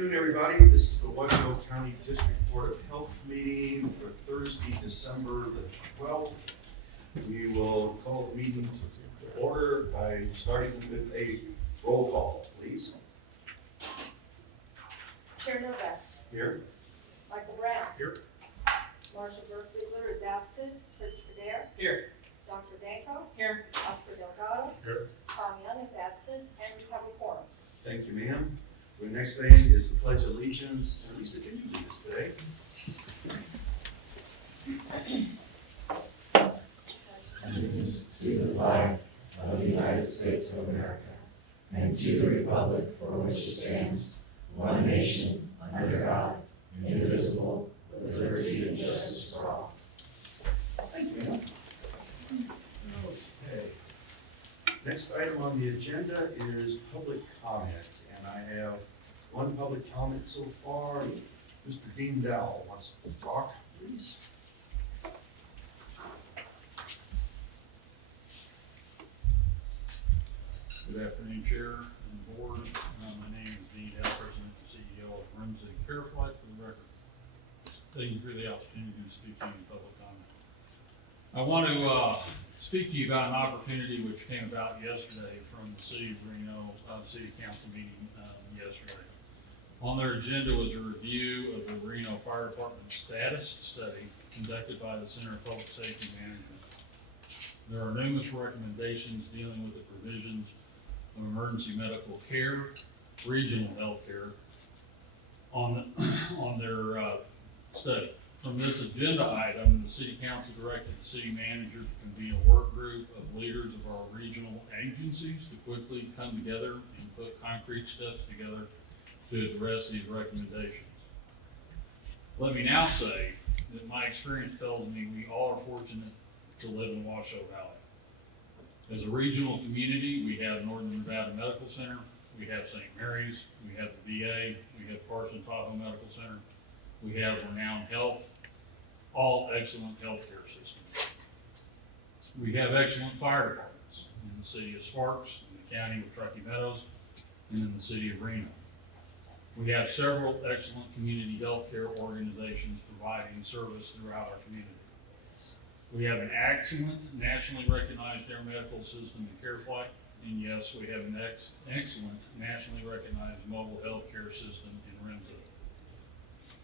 afternoon, everybody. This is the Washoe County District Board of Health meeting for Thursday, December the 12th. We will call the meeting to order by starting with a roll call, please. Chair Novak. Here. Michael Brown. Here. Marshall Berkligler is absent. Christopher Dare. Here. Dr. Danko. Here. Oscar Delgado. Here. Tom Young is absent, and we have a quorum. Thank you, ma'am. The next thing is the Pledge of Allegiance. And Lisa, can you lead us today? Allegiance to the flag of the United States of America and to the republic for which it stands, one nation, under God, indivisible, with liberty and justice for all. Thank you, ma'am. Okay. Next item on the agenda is public comment, and I have one public comment so far. Mr. Dean Dowell wants to talk, please. Good afternoon, Chair and Board. My name is Dean Dowell, President and CEO of Census Jobs for the record. Thank you for the opportunity to speak to you in public comment. I want to speak to you about an opportunity which came about yesterday from the City of Reno City Council meeting yesterday. On their agenda was a review of the Reno Fire Department status study conducted by the Center of Public Safety Management. There are numerous recommendations dealing with the provisions of emergency medical care, regional health care on their study. From this agenda item, the City Council directed the City Manager to convene a work group of leaders of our regional agencies to quickly come together and put concrete steps together to address these recommendations. Let me now say that my experience tells me we all are fortunate to live in the Washoe Valley. As a regional community, we have Northern Nevada Medical Center, we have St. Mary's, we have the VA, we have Carson Tahoe Medical Center, we have Renown Health, all excellent healthcare systems. We have excellent fire departments in the city of Sparks, in the county of Truckee Meadows, and in the city of Reno. We have several excellent community healthcare organizations providing service throughout our community. We have an excellent nationally recognized air medical system in CareFlight, and yes, we have an excellent nationally recognized mobile healthcare system in Renzo.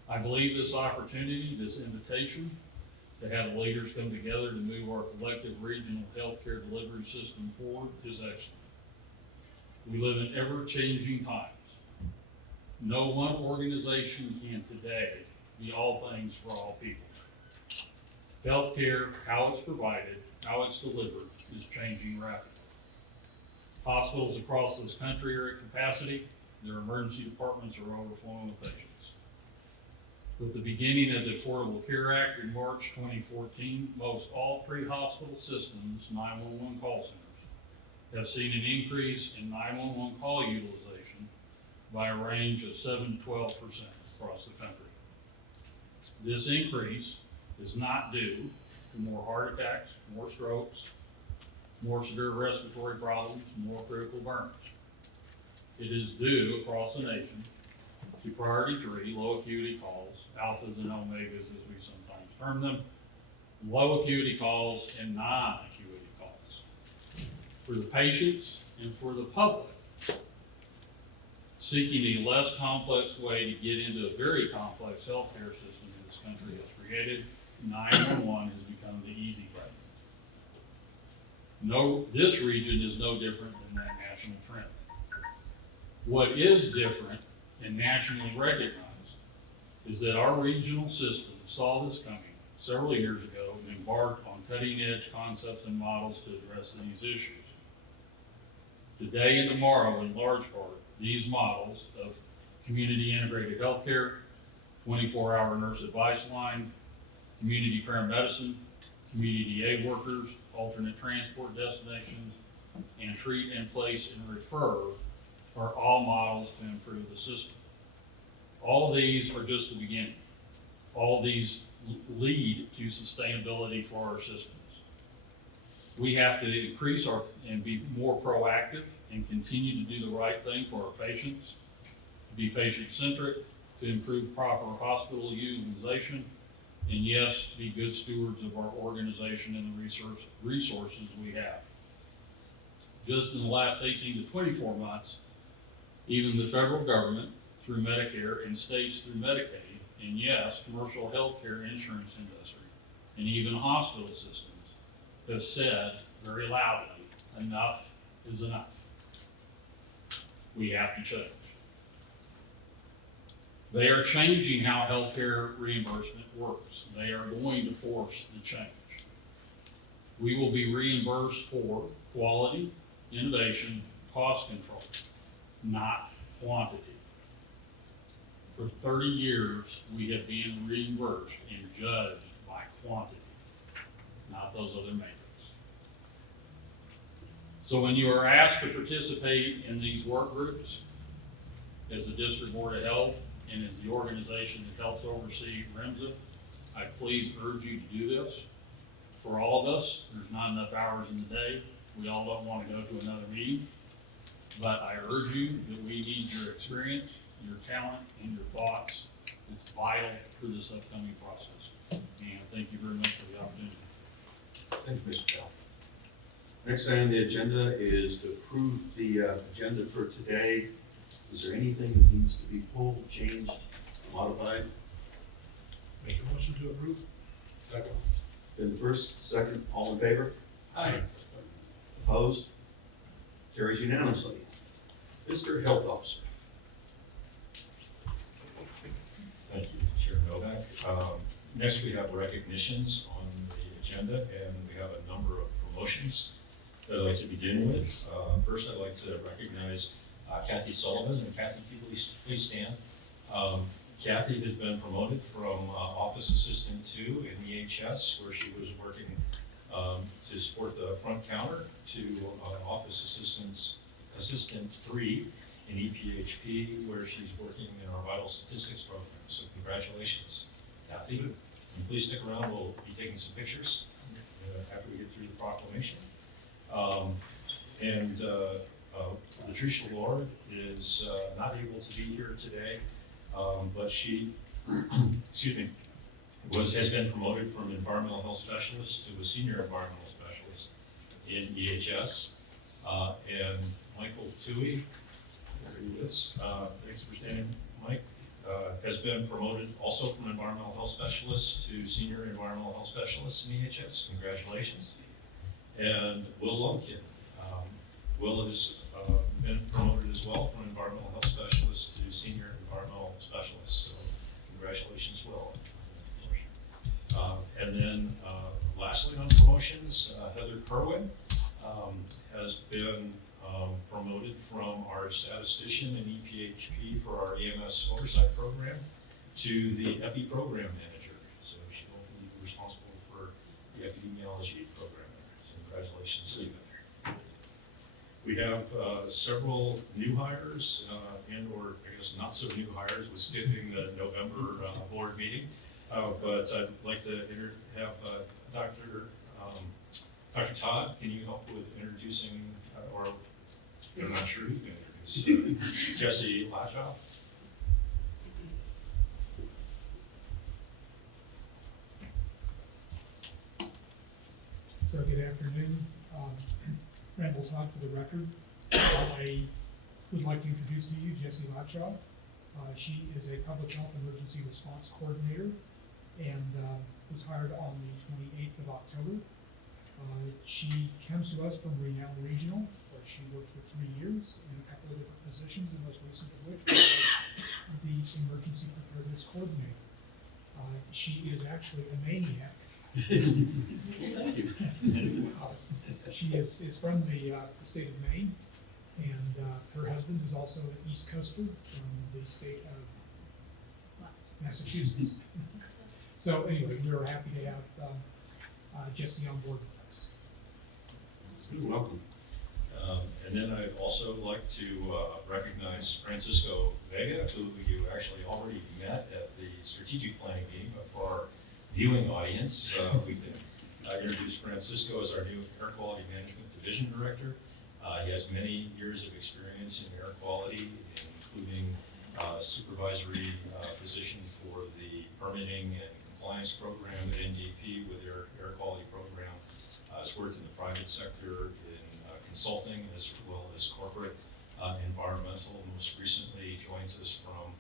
I believe this opportunity, this invitation to have leaders come together to move our collective regional healthcare delivery system forward is excellent. We live in ever-changing times. No one organization can today be all things for all people. Healthcare, how it's provided, how it's delivered, is changing rapidly. Hospitals across this country are at capacity. Their emergency departments are overflowing with patients. With the beginning of the Affordable Care Act in March 2014, most all pre-hospital systems, 911 call centers, have seen an increase in 911 call utilization by a range of 7 to 12% across the country. This increase is not due to more heart attacks, more strokes, more severe respiratory problems, more critical burns. It is due across the nation to priority 3 low acuity calls, alphas and omegas as we sometimes term them, low acuity calls and non-acuity calls. For the patients and for the public, seeking a less complex way to get into a very complex healthcare system this country has created, 911 has become the easy button. This region is no different than that national trend. What is different and nationally recognized is that our regional system saw this coming several years ago and embarked on cutting-edge concepts and models to address these issues. Today and tomorrow, in large part, these models of community integrated healthcare, 24-hour nurse advice line, community paramedicine, community aid workers, alternate transport destinations, and treat and place and refer are all models to improve the system. All of these are just the beginning. All of these lead to sustainability for our systems. We have to increase and be more proactive and continue to do the right thing for our patients, be patient-centric, to improve proper hospital utilization, and yes, be good stewards of our organization and the resources we have. Just in the last 18 to 24 months, even the federal government through Medicare and states through Medicaid, and yes, commercial healthcare insurance industry, and even hospital systems have said very loudly, enough is enough. We have to change. They are changing how healthcare reimbursement works. They are going to force the change. We will be reimbursed for quality, innovation, cost control, not quantity. For 30 years, we have been reimbursed and judged by quantity, not those other metrics. So when you are asked to participate in these work groups, as the District Board of Health and as the organization that helps oversee REMSA, I please urge you to do this. For all of us, there's not enough hours in the day. We all don't want to go to another meeting. But I urge you that we need your experience, your talent, and your thoughts. It's vital for this upcoming process. And thank you very much for the opportunity. Thank you, Mr. Bell. Next item on the agenda is to approve the agenda for today. Is there anything that needs to be pulled, changed, modified? Make a motion to approve. Second. Been the first, second, all in favor? Aye. Opposed? Carries unanimously. Mr. Health Officer. Thank you, Chair Novak. Next, we have recognitions on the agenda, and we have a number of promotions that I'd like to begin with. First, I'd like to recognize Kathy Sullivan, and Kathy, please stand. Kathy has been promoted from Office Assistant 2 in EHS, where she was working to support the front counter, to Office Assistant 3 in EPHP, where she's working in our Vital Statistics program. So congratulations, Kathy. And please stick around, we'll be taking some pictures after we get through the proclamation. Latricia Lord is not able to be here today, but she, excuse me, has been promoted from environmental health specialist to a senior environmental specialist in EHS. And Michael Toohey, there he is, thanks for standing, Mike, has been promoted also from environmental health specialist to senior environmental health specialist in EHS. Congratulations. And Will Lumpkin. Will has been promoted as well from environmental health specialist to senior environmental specialist. So congratulations, Will. And then lastly on promotions, Heather Kerwin has been promoted from our statistician in EPHP for our EMS oversight program to the EPI program manager. So she will be responsible for the epidemiology program there. So congratulations to you there. We have several new hires and or I guess not so new hires with skipping the November board meeting. But I'd like to have Dr. Todd, can you help with introducing, or I'm not sure who's going to introduce, Jesse Latchow. So good afternoon. Randall Todd for the record. I would like to introduce to you Jessie Latchow. She is a public health emergency response coordinator and was hired on the 28th of October. She comes to us from Renown Regional, where she worked for 3 years in a couple of different positions, the most recent of which was the emergency preparedness coordinator. She is actually a maniac. Thank you. She is from the state of Maine, and her husband is also an East Coaster from the state of Massachusetts. So anyway, we are happy to have Jessie on board with us. You're welcome. And then I'd also like to recognize Francisco Vega, who you actually already met at the strategic planning meeting, but for our viewing audience, we can introduce Francisco as our new Air Quality Management Division Director. He has many years of experience in air quality, including supervisory position for the permitting and compliance program at NDP with their air quality program. Has worked in the private sector in consulting as well as corporate environmental. Most recently joins us from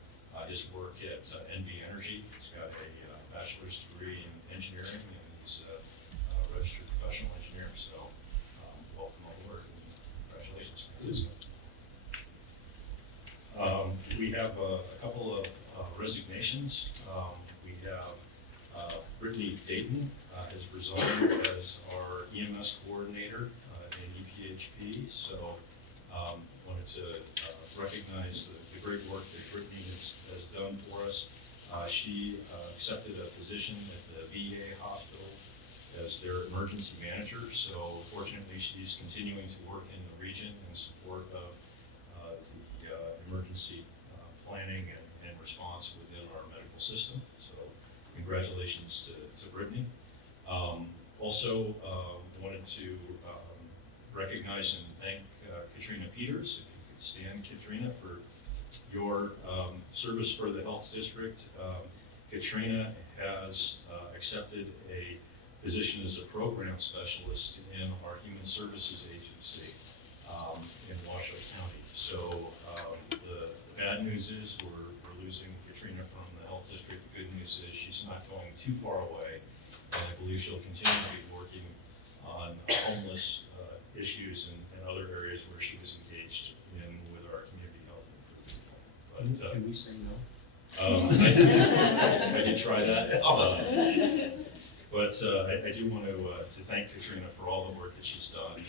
his work at NV Energy. He's got a bachelor's degree in engineering and he's a registered professional engineer. So welcome aboard and congratulations, Francisco. We have a couple of resignations. We have Brittany Dayton has resigned as our EMS coordinator in EPHP. So wanted to recognize the great work that Brittany has done for us. She accepted a position at the VA hospital as their emergency manager. So fortunately, she's continuing to work in the region in support of the emergency planning and response within our medical system. So congratulations to Brittany. Also wanted to recognize and thank Katrina Peters, if you could stand, Katrina, for your service for the health district. Katrina has accepted a position as a program specialist in our human services agency in Washoe County. So the bad news is we're losing Katrina from the health district. The good news is she's not going too far away, and I believe she'll continue to be working on homeless issues and other areas where she was engaged in with our community health improvement plan. But, Can we say no? I did try that. But I do want to thank Katrina for all the work that she's done in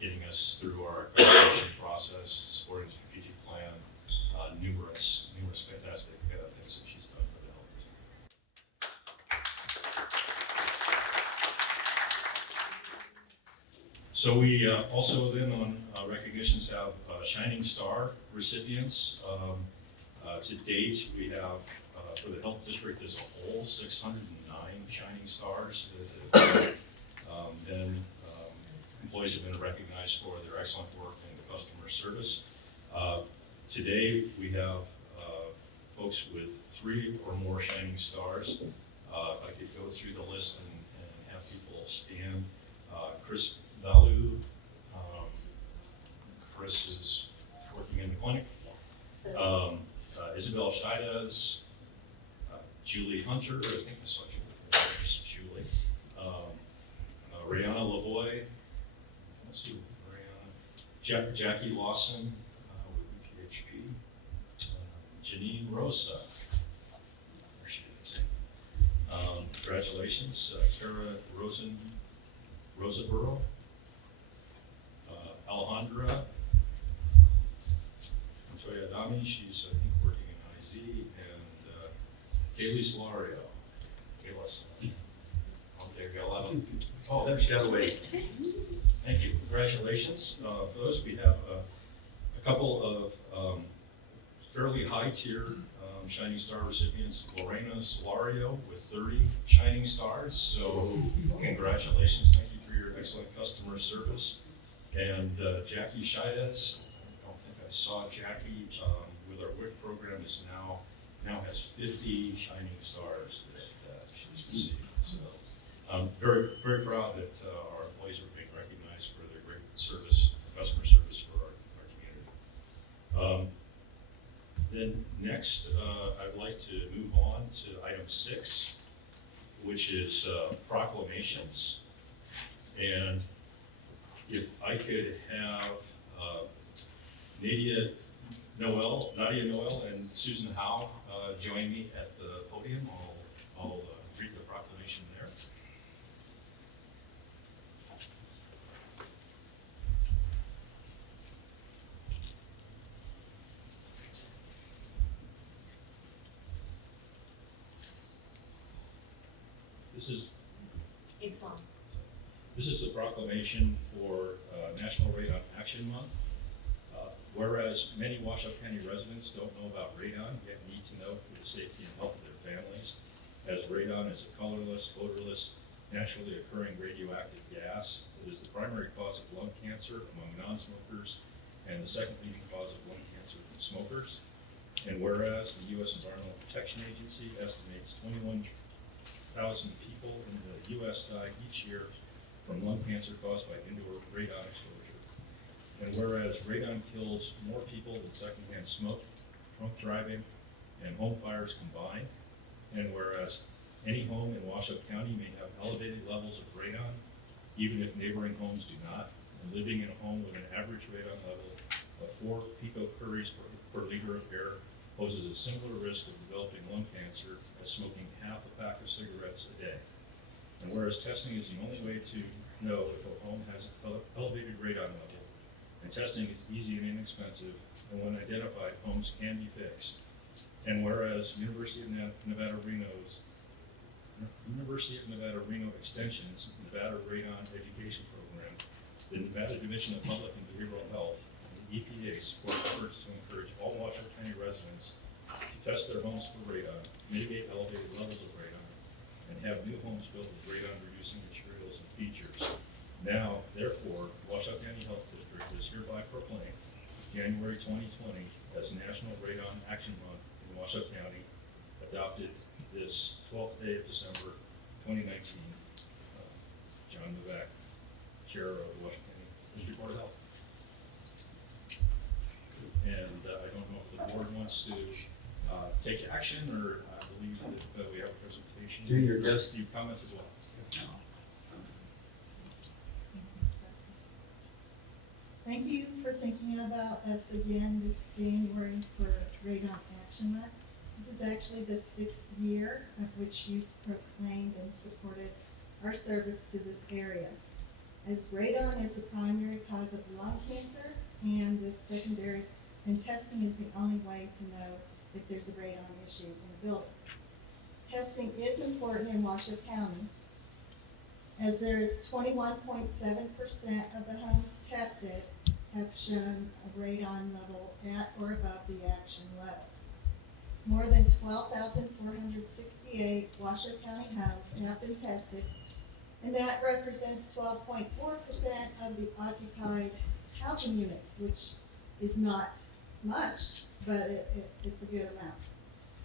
getting us through our evaluation process, supporting the strategic plan, numerous fantastic things that she's done for the health district. So we also then on recognitions have Shining Star recipients. To date, we have for the health district as a whole 609 Shining Stars that have been employees have been recognized for their excellent work in customer service. Today we have folks with 3 or more Shining Stars. If I could go through the list and have people stand. Chris Balu, Chris is working in the clinic. Isabel Scheides, Julie Hunter, I think I saw Julie. Rihanna Lavoie, let's see, Rihanna. Jackie Lawson with PHP. Janine Rosa, there she is. Congratulations, Kara Rosaborough. Alejandra Montoya Adami, she's I think working in IZ, and Kaylee Solario. Oh, there you go. Oh, there she has a wait. Thank you. Congratulations. For those, we have a couple of fairly high tier Shining Star recipients. Lorena Solario with 30 Shining Stars. So congratulations. Thank you for your excellent customer service. And Jackie Scheides, I don't think I saw Jackie with our WIC program, is now has 50 Shining Stars that she's received. So I'm very, very proud that our employees are being recognized for their great service, customer service for our community. Then next, I'd like to move on to item 6, which is proclamations. And if I could have Nadia Noel and Susan Howe join me at the podium, I'll read the proclamation there. This is a proclamation for National Radon Action Month. Whereas many Washoe County residents don't know about radon, yet need to know for the safety and health of their families, as radon is a colorless, odorless, naturally occurring radioactive gas. It is the primary cause of lung cancer among non-smokers and the second leading cause of lung cancer in smokers. And whereas the U.S. Environmental Protection Agency estimates 21,000 people in the U.S. die each year from lung cancer caused by indoor radon exposure. And whereas radon kills more people than secondhand smoke, drunk driving, and home fires combined. And whereas any home in Washoe County may have elevated levels of radon, even if neighboring homes do not. And living in a home with an average radon level of 4 picocuries per liter of air poses a similar risk of developing lung cancer as smoking half a pack of cigarettes a day. And whereas testing is the only way to know if a home has elevated radon levels, and testing is easy and inexpensive, and when identified, homes can be fixed. And whereas University of Nevada, Reno Extension's Nevada Radon Education Program, the Nevada Division of Public and Behavioral Health, and the EPA support efforts to encourage all Washoe County residents to test their homes for radon, mitigate elevated levels of radon, and have new homes built with radon-reducing materials and features. Now, therefore, Washoe County Health District is hereby proclaims January 2020 as National Radon Action Month in Washoe County, adopted this 12th day of December 2019. John Novak, Chair of the Washoe County District Board of Health. And I don't know if the board wants to take action, or I believe that we have a presentation. Do your best. Few comments as well. Thank you for thinking about us again this January for Radon Action Month. This is actually the 6th year of which you proclaimed and supported our service to this area. As radon is the primary cause of lung cancer and the secondary, and testing is the only way to know if there's a radon issue in a building. Testing is important in Washoe County, as there is 21.7% of the homes tested have shown a radon level at or above the action level. More than 12,468 Washoe County homes have been tested, and that represents 12.4% of the occupied housing units, which is not much, but it's a good amount.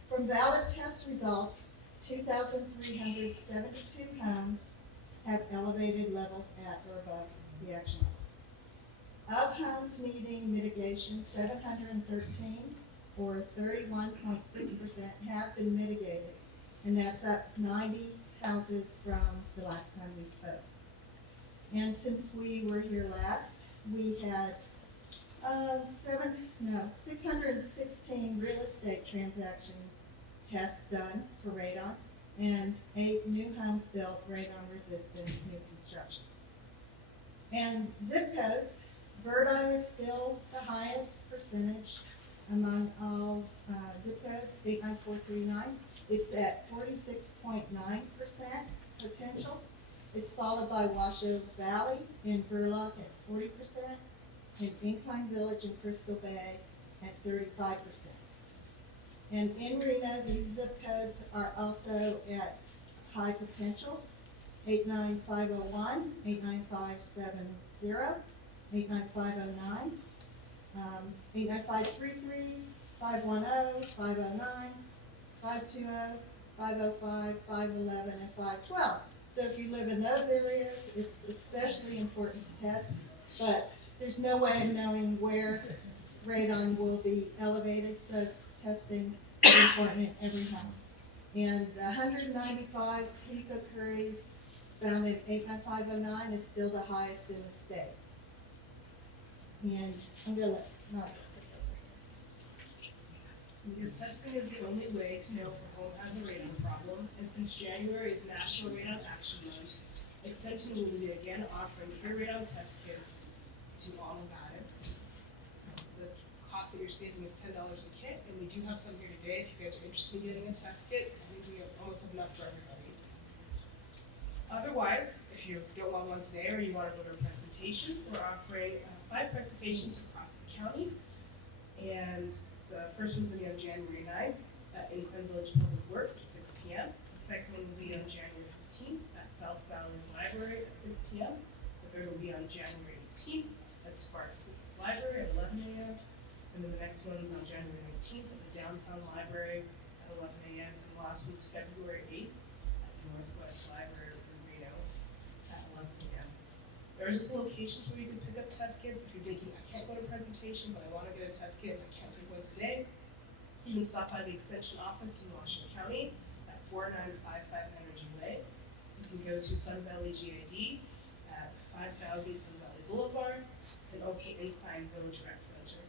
From valid test results, 2,372 homes have elevated levels at or above the action level. Of homes needing mitigation, 713, or 31.6%, have been mitigated, and that's up 90 houses from the last time we spoke. And since we were here last, we had 616 real estate transactions tests done for radon, and 8 new homes built radon-resistant new construction. And zip codes, Verdi is still the highest percentage among all zip codes, 89439. It's at 46.9% potential. It's followed by Washoe Valley in Burlock at 40%, and Incline Village in Crystal Bay at 35%. And in Reno, these zip codes are also at high potential, 89501, 89570, 89509, 89533, 510, 509, 520, 505, 511, and 512. So if you live in those areas, it's especially important to test, but there's no way of knowing where radon will be elevated, so testing is important in every house. And the 195 picocuries found in 89509 is still the highest in the state. And I'm gonna let Nadia take over here. Because testing is the only way to know if a home has a radon problem, and since January is National Radon Action Month, Extension will be again offering free radon test kits to all Nevadans. The cost that you're saving is $10 a kit, and we do have some here today. If you guys are interested in getting a test kit, I think we almost have enough for everybody. Otherwise, if you don't want one today or you want to go to a presentation, we're offering 5 presentations across the county, and the first one's going to be on January 9th at Incline Village Public Works at 6 p.m. The second one will be on January 15th at South Valley's Library at 6 p.m. The third will be on January 18th at Sparks Library at 11 a.m. And then the next one's on January 19th at the downtown library at 11 a.m. And the last one's February 8th at the Northwest Library in Reno at 11 a.m. There's just locations where you can pick up test kits if you're thinking, I can't go to presentation, but I want to get a test kit and I can't pick one today. You can stop by the Extension office in Washington County at 4955 Energy Way. You can go to Sun Valley GID at 5000 Sun Valley Boulevard, and also Incline Village Rec Center.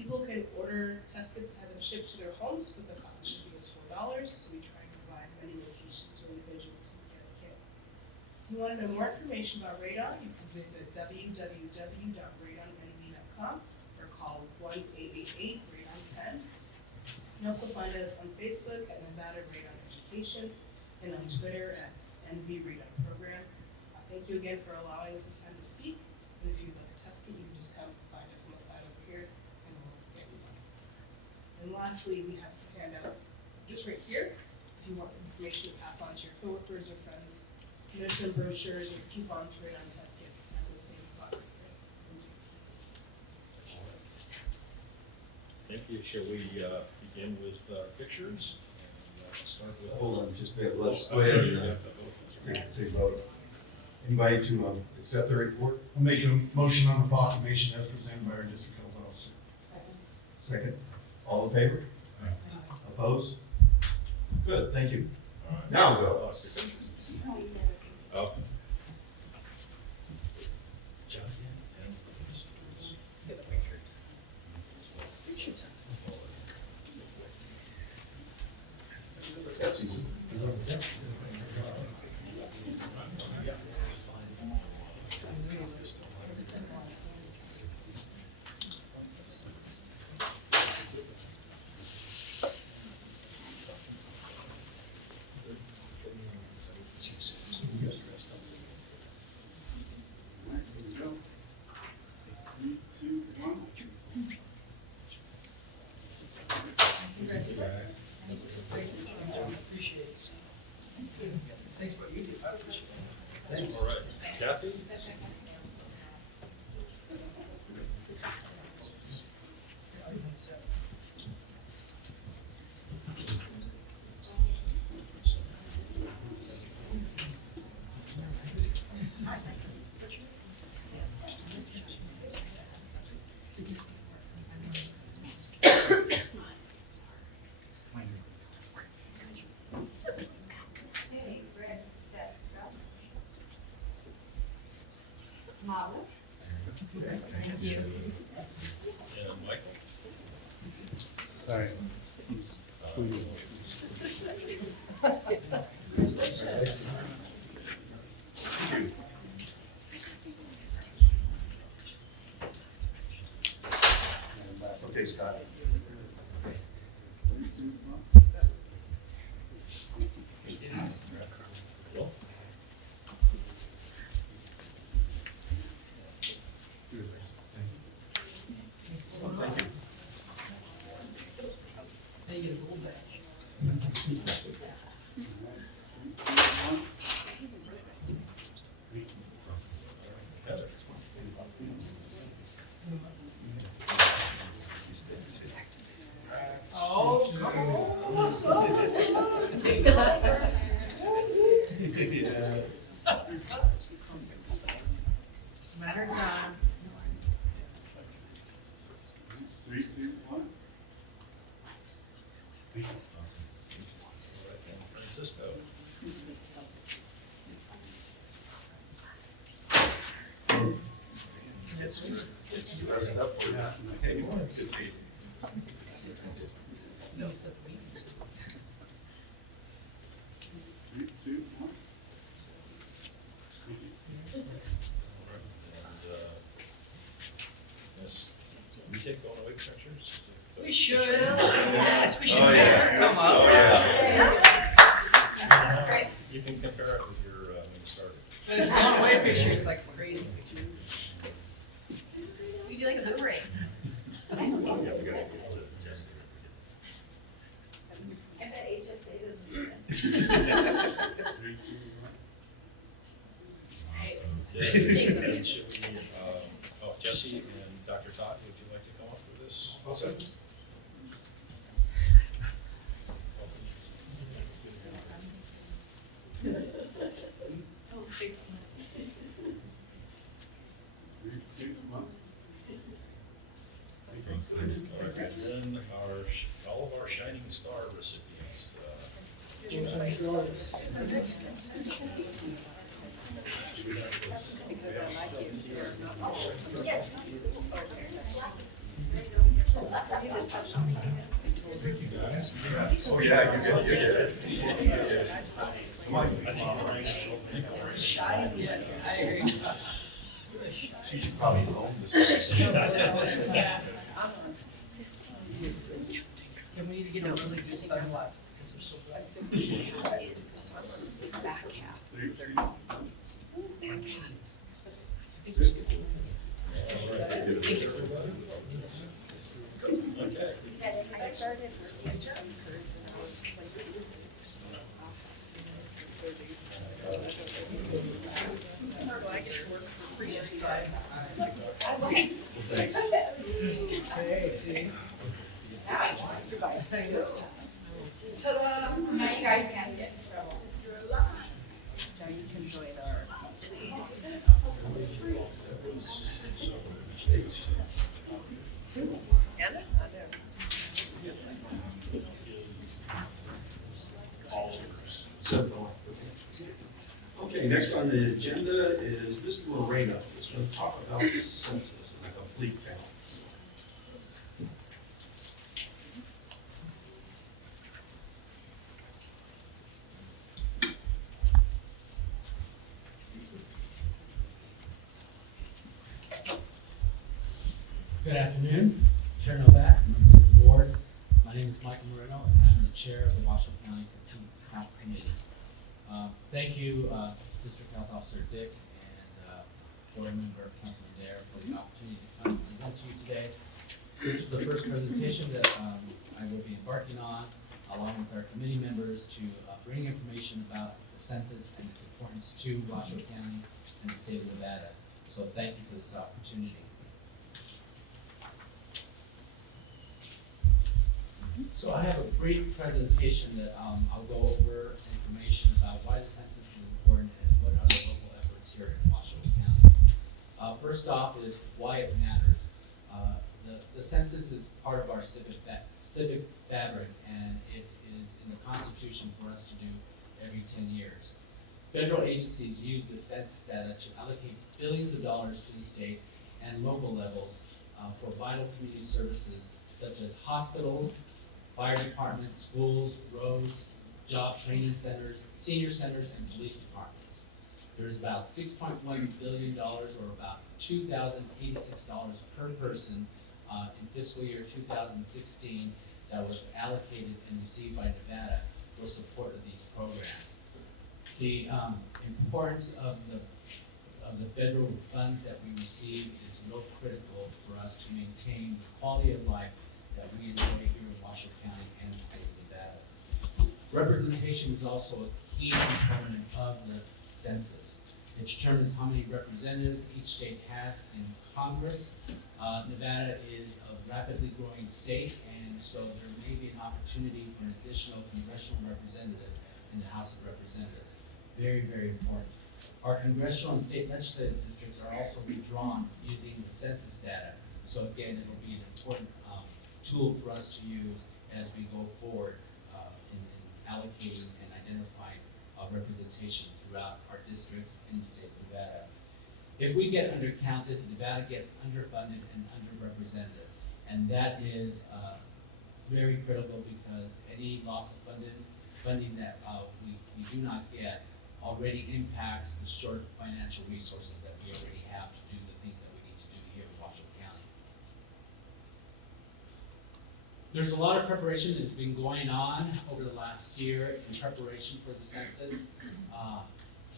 People can order test kits and have them shipped to their homes, but the cost of shipping is $4, so we try and provide many locations where individuals can get a kit. If you want to know more information about Radon, you can visit www.radonnv.com or call 1-888-RADON-10. You can also find us on Facebook at Nevada Radon Education and on Twitter at NV Radon Program. Thank you again for allowing us this time to speak. And if you'd like a test kit, you can just come find us on the side over here and we'll get you one. And lastly, we have some handouts just right here. If you want some information to pass on to your coworkers or friends, there's some brochures with coupons for Radon test kits at the same spot right here. Thank you. Thank you. Shall we begin with pictures? And start with. Hold on, just a minute, let's go ahead and take a vote. Anybody to accept the report? I'll make a motion on the proclamation as presented by our district health officer. Second. All in favor? Opposed? Good, thank you. Now go. Oh. That's easy. All right, Kathy? Hey, Brett, Seth, Molly. Thank you. And Michael? Sorry. Okay, Scott. Bill? Thank you. Heather? Oh, come on. Yeah. Just a matter of time. 3, 2, 1. All right, and Francisco? It's dressed up for you. Anyone can see. Three, two, one. All right, and, Miss, we take going away pictures? We should. Yes, we should. Oh, yeah. Come on. Oh, yeah. You can compare it with your main starter. But it's going away pictures, like crazy pictures. We do like a boomerang. Yeah, we gotta get to Jessica. I bet HSA doesn't do that. 3, 2, 1. Okay, and should we, Jesse and Dr. Todd, would you like to come up with this? I'll seconds. Then all of our shining star recipients. Oh, yeah, you get it. Come on. Yes, I agree. She should probably own this. And we need to get a really good sunglasses, because they're so bright. So I'm on the back half. I started working at Anchor when I was So I get to work for free every day. Hey, see? Ta-da! Now you guys can't get in trouble. Now you can join our. Okay, next on the agenda is Mr. Moreno, who's going to talk about the census and a complete count. Good afternoon, Chair Novak, members of the board. My name is Michael Moreno, and I'm the chair of the Washoe County Count Committee. Thank you, District Health Officer Dick and Board Member Councilman Dare for the opportunity to come and present to you today. This is the first presentation that I will be embarking on, along with our committee members, to bring information about the census and its importance to Washoe County and the state of Nevada. So thank you for this opportunity. So I have a brief presentation that I'll go over information about why the census is important and what are the local efforts here in Washoe County. First off is why it matters. The census is part of our civic fabric, and it is in the Constitution for us to do every 10 years. Federal agencies use the census data to allocate billions of dollars to the state and local levels for vital community services such as hospitals, fire departments, schools, roads, job training centers, senior centers, and police departments. There's about $6.1 billion, or about $2,086 per person in fiscal year 2016 that was allocated and received by Nevada for support of these programs. The importance of the federal funds that we receive is real critical for us to maintain the quality of life that we enjoy here in Washoe County and the state of Nevada. Representation is also a key component of the census. It determines how many representatives each state has in Congress. Nevada is a rapidly growing state, and so there may be an opportunity for an additional congressional representative in the House of Representatives. Very, very important. Our congressional and state legislative districts are also redrawn using the census data. So again, it will be an important tool for us to use as we go forward in allocating and identifying representation throughout our districts in the state of Nevada. If we get undercounted, Nevada gets underfunded and underrepresented, and that is very critical because any loss of funding that we do not get already impacts the short financial resources that we already have to do the things that we need to do here in Washoe County. There's a lot of preparation that's been going on over the last year in preparation for the census.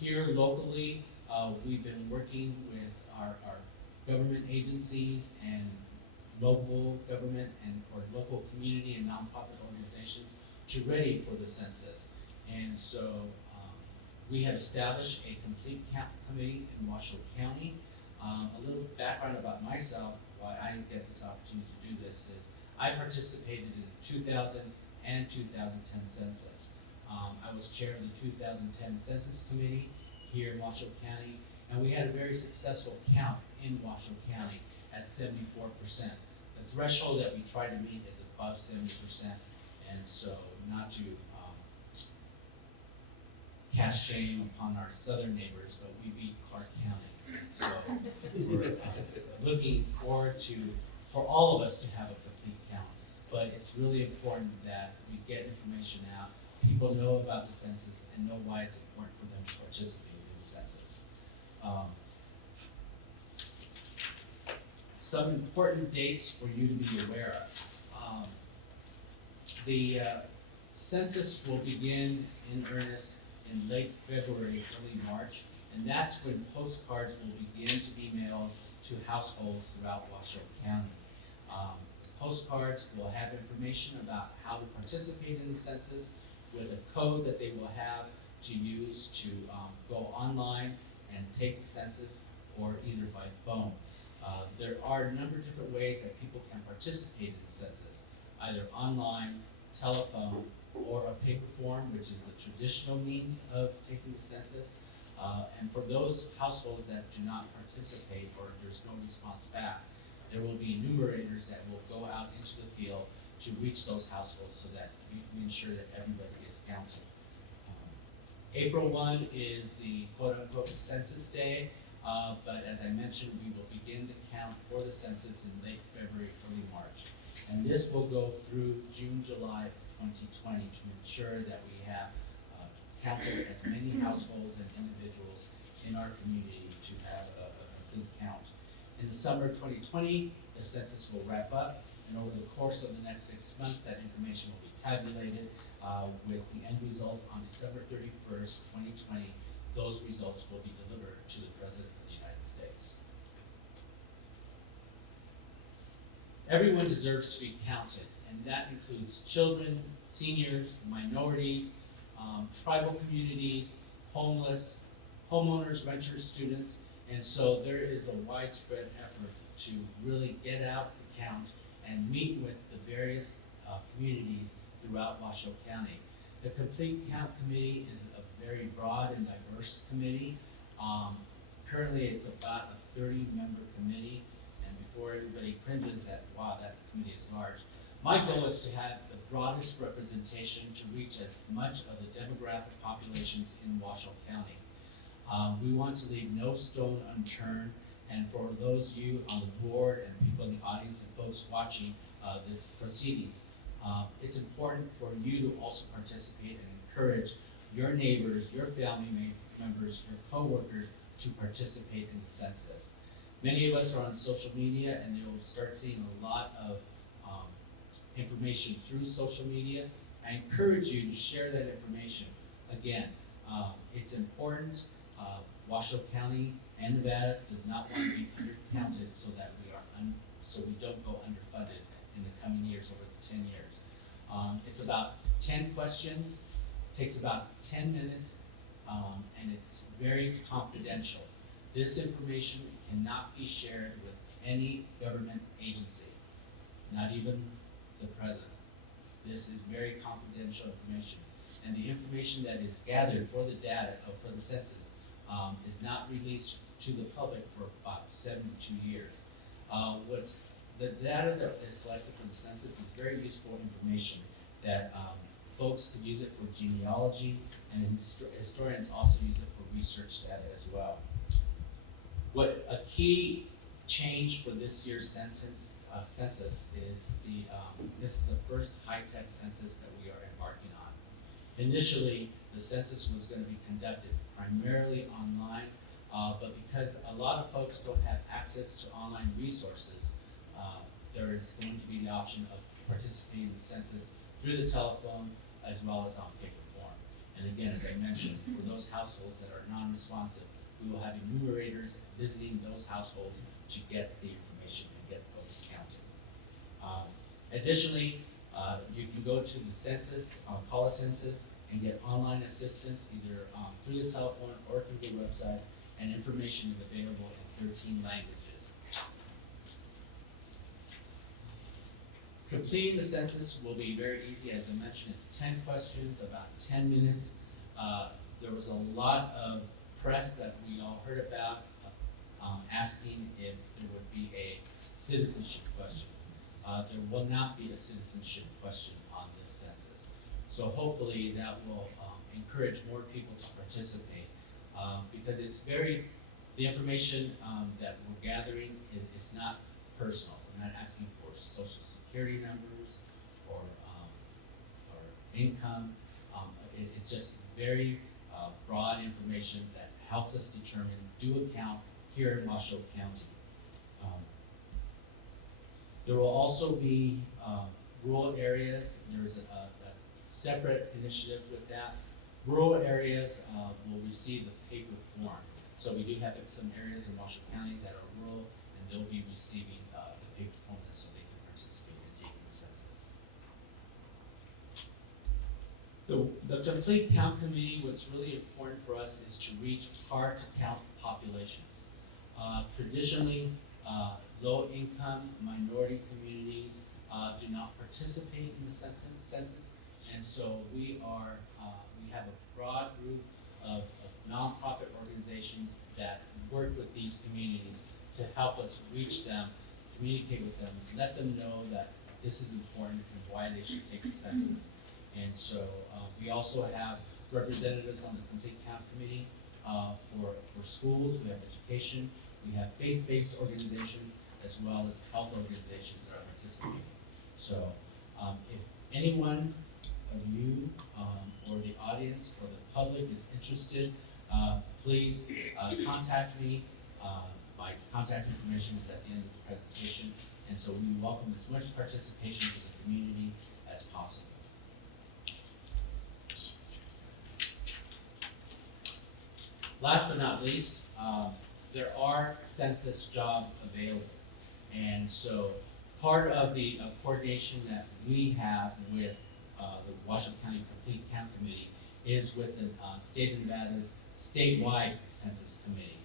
Here locally, we've been working with our government agencies and local government or local community and nonprofit organizations to ready for the census. And so we have established a complete count committee in Washoe County. A little background about myself, why I get this opportunity to do this is I participated in the 2000 and 2010 census. I was chair of the 2010 Census Committee here in Washoe County, and we had a very successful count in Washoe County at 74%. The threshold that we try to meet is above 70%, and so not to cast shame upon our southern neighbors, but we beat Clark County. So we're looking forward for all of us to have a complete count. But it's really important that we get information out, people know about the census and know why it's important for them to participate in the census. Some important dates for you to be aware of. The census will begin in earnest in late February, early March, and that's when postcards will begin to be mailed to households throughout Washoe County. Postcards will have information about how to participate in the census with a code that they will have to use to go online and take the census, or either by phone. There are a number of different ways that people can participate in the census, either online, telephone, or a paper form, which is the traditional means of taking the census. And for those households that do not participate or there's no response back, there will be enumerators that will go out into the field to reach those households so that we ensure that everybody is counted. April 1 is the quote-unquote census day, but as I mentioned, we will begin the count for the census in late February, early March. And this will go through June, July of 2020 to ensure that we have counted as many households and individuals in our community to have a complete count. In the summer of 2020, the census will wrap up, and over the course of the next 6 months, that information will be tabulated with the end result on December 31st, 2020. Those results will be delivered to the President of the United States. Everyone deserves to be counted, and that includes children, seniors, minorities, tribal communities, homeless, homeowners, renters, students, and so there is a widespread effort to really get out the count and meet with the various communities throughout Washoe County. The Complete Count Committee is a very broad and diverse committee. Currently it's about a 30-member committee, and before everybody cringes that, wow, that committee is large, my goal is to have the broadest representation to reach as much of the demographic populations in Washoe County. We want to leave no stone unturned, and for those of you on the board and people in the audience and folks watching this proceedings, it's important for you to also participate and encourage your neighbors, your family members, your coworkers to participate in the census. Many of us are on social media, and you'll start seeing a lot of information through social media. I encourage you to share that information. Again, it's important. Washoe County and Nevada does not want to be undercounted so that we don't go underfunded in the coming years, over the 10 years. It's about 10 questions, takes about 10 minutes, and it's very confidential. This information cannot be shared with any government agency, not even the president. This is very confidential information, and the information that is gathered for the data for the census is not released to the public for about 72 years. The data that is collected from the census is very useful information that folks can use it for genealogy, and historians also use it for research data as well. What a key change for this year's census is this is the first high-tech census that we are embarking on. Initially, the census was going to be conducted primarily online, but because a lot of folks don't have access to online resources, there is going to be the option of participating in the census through the telephone as well as on paper form. And again, as I mentioned, for those households that are non-responsive, we will have enumerators visiting those households to get the information and get folks counted. Additionally, you can go to the census, call a census, and get online assistance either through the telephone or through the website, and information is available in 13 languages. Completing the census will be very easy. As I mentioned, it's 10 questions, about 10 minutes. There was a lot of press that we all heard about asking if there would be a citizenship question. There will not be a citizenship question on this census. So hopefully that will encourage more people to participate because it's the information that we're gathering is not personal. We're not asking for social security numbers or income. It's just very broad information that helps us determine due account here in Washoe County. There will also be rural areas. There's a separate initiative with that. Rural areas will receive the paper form. So we do have some areas in Washoe County that are rural, and they'll be receiving the paper form so they can participate in taking the census. The complete count committee, what's really important for us is to reach hard to count populations. Traditionally, low income minority communities do not participate in the census, and so we have a broad group of nonprofit organizations that work with these communities to help us reach them, communicate with them, let them know that this is important and why they should take the census. And so we also have representatives on the complete count committee for schools. We have education. We have faith-based organizations as well as health organizations that are participating. So if anyone of you or the audience or the public is interested, please contact me. My contact information is at the end of the presentation, and so we welcome as much participation from the community as possible. Last but not least, there are census jobs available, and so part of the coordination that we have with the Washoe County Complete Count Committee is with the state of Nevada's statewide census committee.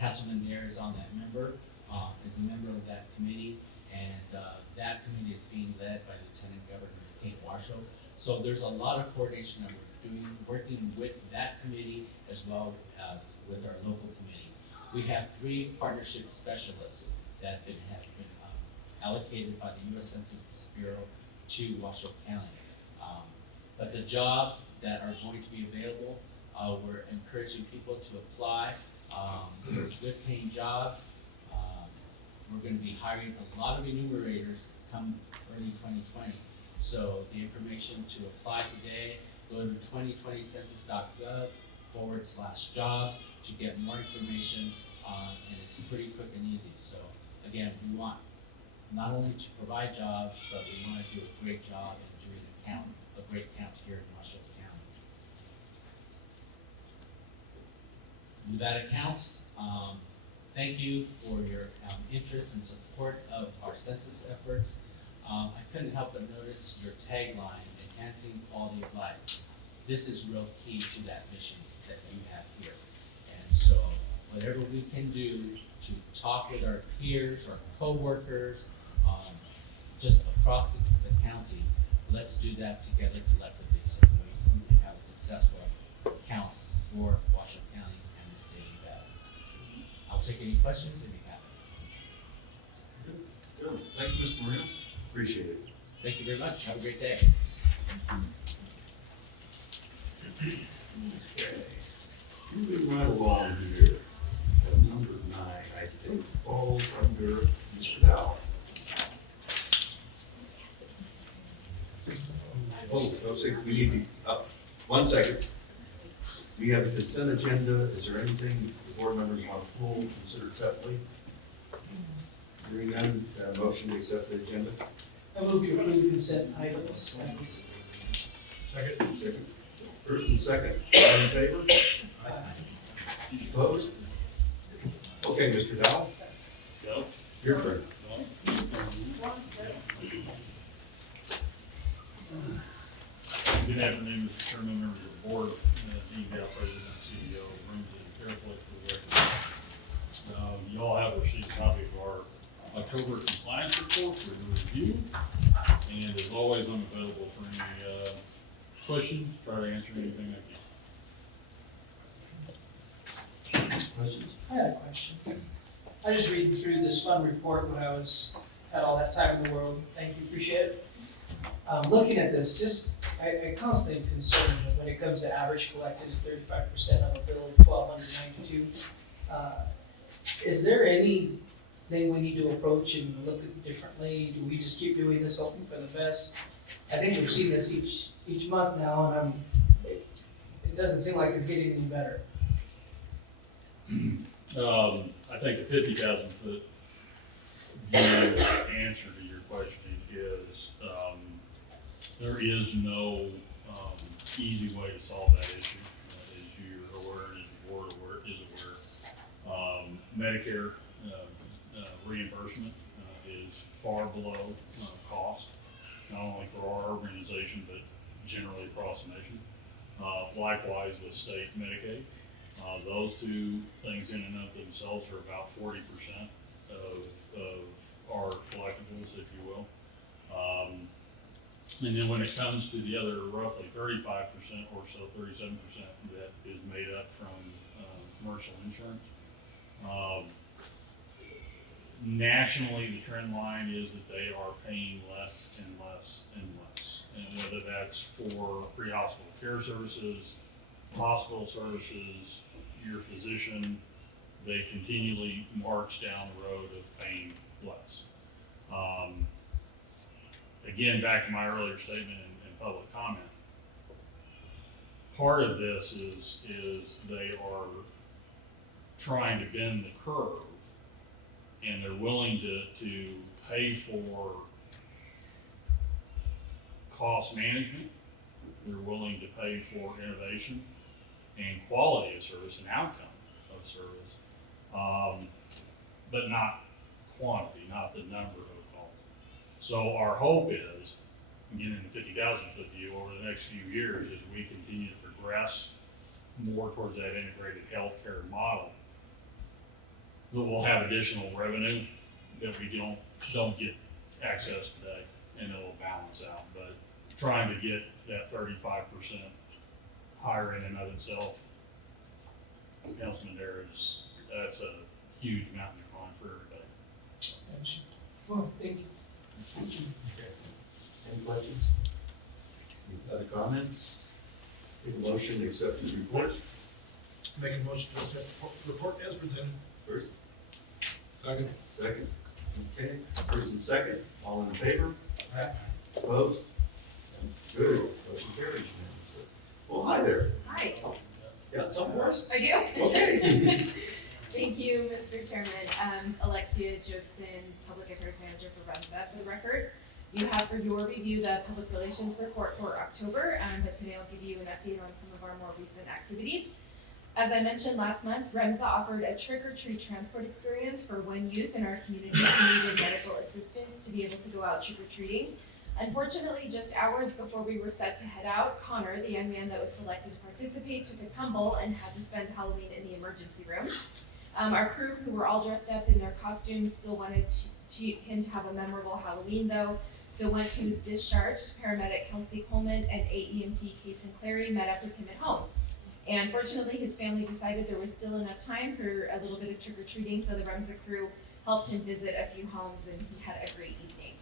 Councilman Dare is on that member, is a member of that committee, and that committee is being led by Lieutenant Governor Kate Washoe. So there's a lot of coordination that we're doing, working with that committee as well as with our local committee. We have 3 partnership specialists that have been allocated by the U.S. Census Bureau to Washoe County. But the jobs that are going to be available, we're encouraging people to apply. They're good paying jobs. We're going to be hiring a lot of enumerators come early 2020. So the information to apply today, go to 2020census.gov/jobs to get more information, and it's pretty quick and easy. So again, we want not only to provide jobs, but we want to do a great job in doing a great count here in Washoe County. Nevada Counts, thank you for your interest and support of our census efforts. I couldn't help but notice your tagline, enhancing quality of life. This is real key to that mission that you have here. And so whatever we can do to talk with our peers, our co-workers, just across the county, let's do that together collectively so that we can have a successful count for Washoe County and the state of Nevada. I'll take any questions if you have any. Good. Thank you, Mr. Moreno. Appreciate it. Thank you very much. Have a great day. Moving right along here, number 9, I think falls under Mr. Dow. Oh, no, see, we need to, 1 second. We have a consent agenda. Is there anything the board members want to pull, considered separately? Hearing none, motion to accept the agenda. I move to approve the consent items as listed. Second. First and second, all in favor? Opposed? Okay, Mr. Dow, your turn. Good afternoon, Mr. Chairman, members of the board, Dean Dale, President and CEO of Rooms and Careful for the record. You all have received a copy of our October compliance report for your review. and as always, I'm available for any, questions, try to answer anything I can. Questions? I had a question. I just reading through this fun report when I had all that time in the world. Thank you, appreciate it. Looking at this, I constantly concerned when it comes to average collected is 35% of a bill of 1,292. Is there anything we need to approach and look at differently? Do we just keep doing this, hoping for the best? I think we've seen this each month now, and it doesn't seem like it's getting any better. I think the 50,000 foot view answer to your question is, there is no, easy way to solve that issue. As you're aware, and as the board is aware, Medicare, reimbursement, is far below, cost, not only for our organization, but generally across the nation. Likewise with state Medicaid. Those two things in and of themselves are about 40% of our collectibles, if you will. And then when it comes to the other roughly 35% or so, 37% that is made up from commercial insurance. Nationally, the trend line is that they are paying less and less and less. And whether that's for pre-hospital care services, hospital services, your physician, they continually march down the road of paying less. Again, back to my earlier statement in public comment, part of this is they are trying to bend the curve, and they're willing to pay for cost management. They're willing to pay for innovation and quality of service and outcome of service, but not quantity, not the number of calls. So our hope is, again, in the 50,000 foot view, over the next few years, as we continue to progress more towards that integrated healthcare model, that we'll have additional revenue that we don't get access today, and it'll balance out. But trying to get that 35% higher in and of itself, Councilman Dare, that's a huge mountain to climb for everybody. Well, thank you. Okay. Any questions? Any other comments? Make a motion to accept his report. Make a motion to accept the report as presented. First, Second. second. Okay, first and second, all in favor? Aye. Opposed? Good, motion carries unanimously. Well, hi there. Hi, Got some for us? I do. Okay. Thank you, Mr. Chairman. Alexia Jobson, Public Affairs Manager for REMSA, for the record. You have for your review the Public Relations Report for October, but today I'll give you an update on some of our more recent activities. As I mentioned last month, REMSA offered a trick-or-treat transport experience for one youth in our community who needed medical assistance to be able to go out trick-or-treating. Unfortunately, just hours before we were set to head out, Connor, the young man that was selected to participate, took a tumble and had to spend Halloween in the emergency room. Our crew, who were all dressed up in their costumes, still wanted him to have a memorable Halloween though. So once he was discharged, paramedic Kelsey Coleman and AEMT Kason Clary met up with him at home. And fortunately, his family decided there was still enough time for a little bit of trick-or-treating, so the REMSA crew helped him visit a few homes and he had a great evening.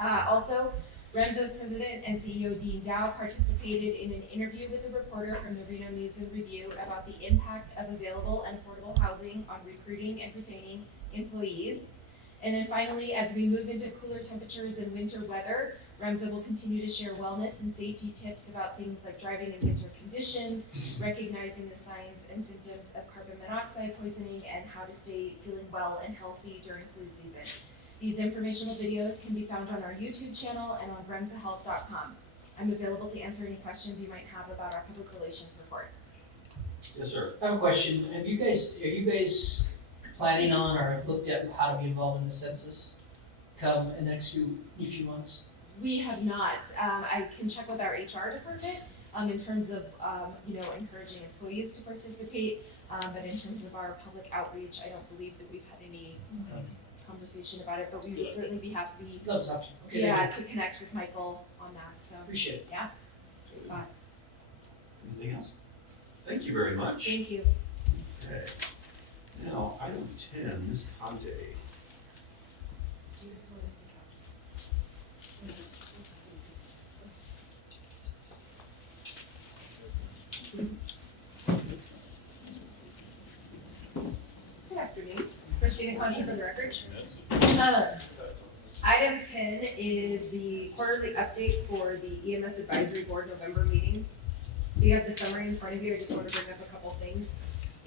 Also, REMSA's president and CEO Dean Dow participated in an interview with a reporter from the Reno News and Review about the impact of available and affordable housing on recruiting and retaining employees. And then finally, as we move into cooler temperatures and winter weather, REMSA will continue to share wellness and safety tips about things like driving in winter conditions, recognizing the signs and symptoms of carbon monoxide poisoning, and how to stay feeling well and healthy during flu season. These informational videos can be found on our YouTube channel and on remsahealth.com. I'm available to answer any questions you might have about our public relations report. Yes, sir. I have a question. Are you guys planning on or have looked at how to be involved in the census come in the next few months? We have not. I can check with our HR department in terms of encouraging employees to participate, but in terms of our public outreach, I don't believe that we've had any conversations conversation about it, but we would certainly be happy, Love this option, okay, yeah, thank you. to connect with Michael on that, so, Appreciate it. yeah, fine. Anything else? Thank you very much. Thank you. Okay. Now, item 10, Ms. Conte. Good afternoon. Christina Concha for the record. Yes. Item 10 is the quarterly update for the EMS Advisory Board November meeting. So you have the summary in front of you. I just want to bring up a couple things.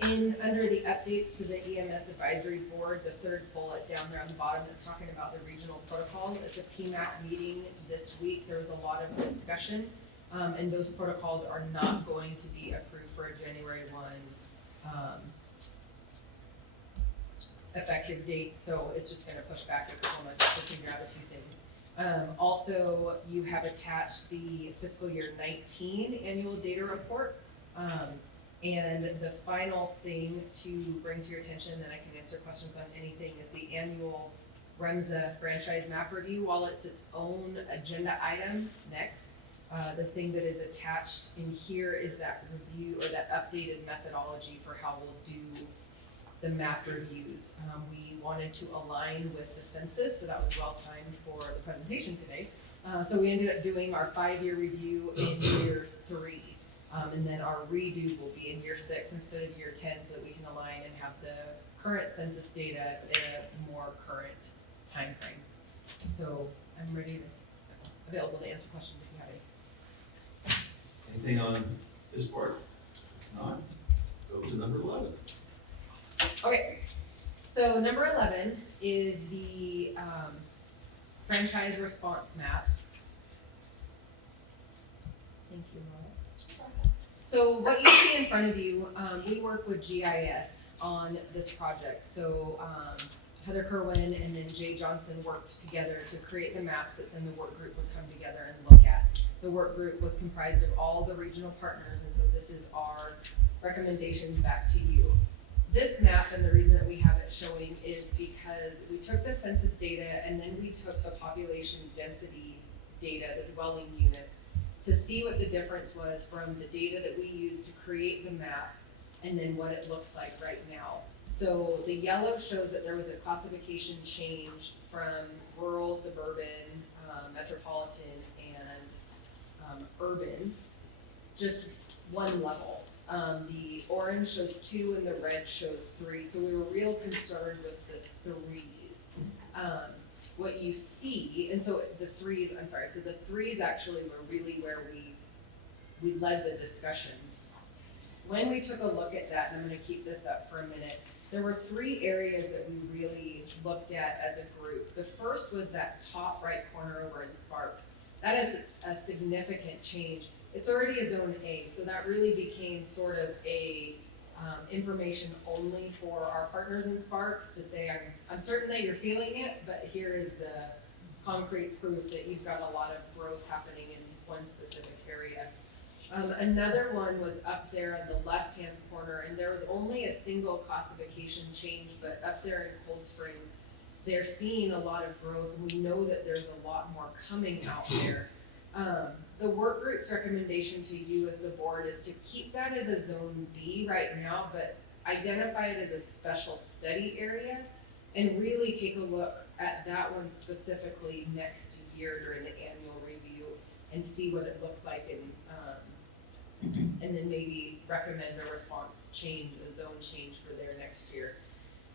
Under the updates to the EMS Advisory Board, the third bullet down there on the bottom that's talking about the regional protocols. At the PMAC meeting this week, there was a lot of discussion, and those protocols are not going to be approved for a January 1 effective date, so it's just gonna push back a couple months to figure out a few things. Also, you have attached the fiscal year 19 annual data report. And the final thing to bring to your attention, then I can answer questions on anything, is the annual REMSA franchise map review. While it's its own agenda item next, the thing that is attached in here is that review or that updated methodology for how we'll do the map reviews. We wanted to align with the census, so that was well timed for the presentation today. So we ended up doing our 5-year review in year 3. And then our redo will be in year 6 instead of year 10, so that we can align and have the current census data in a more current time frame. So I'm available to answer questions if you have any. Anything on this part? If not, go to number 11. Okay, so number 11 is the franchise response map. Thank you, Laura. So what you see in front of you, we work with GIS on this project. So Heather Kerwin and then Jay Johnson worked together to create the maps that then the work group would come together and look at. The work group was comprised of all the regional partners, and so this is our recommendation back to you. This map, and the reason that we have it showing, is because we took the census data and then we took the population density data, the dwelling units, to see what the difference was from the data that we used to create the map and then what it looks like right now. So the yellow shows that there was a classification change from rural, suburban, metropolitan, and urban, just one level. The orange shows 2 and the red shows 3, so we were real concerned with the 3s. What you see, and so the 3s, I'm sorry, so the 3s actually were really where we led the discussion. When we took a look at that, and I'm gonna keep this up for a minute, there were 3 areas that we really looked at as a group. The first was that top right corner over in Sparks. That is a significant change. It's already a zone A, so that really became sort of a information only for our partners in Sparks to say, I'm certain that you're feeling it, but here is the concrete proof that you've got a lot of growth happening in one specific area. Another one was up there in the left-hand corner, and there was only a single classification change, but up there in Cold Springs, they're seeing a lot of growth, and we know that there's a lot more coming out there. The work group's recommendation to you as the board is to keep that as a zone B right now, but identify it as a special study area and really take a look at that one specifically next year during the annual review and see what it looks like and then maybe recommend a response change, a zone change for their next year.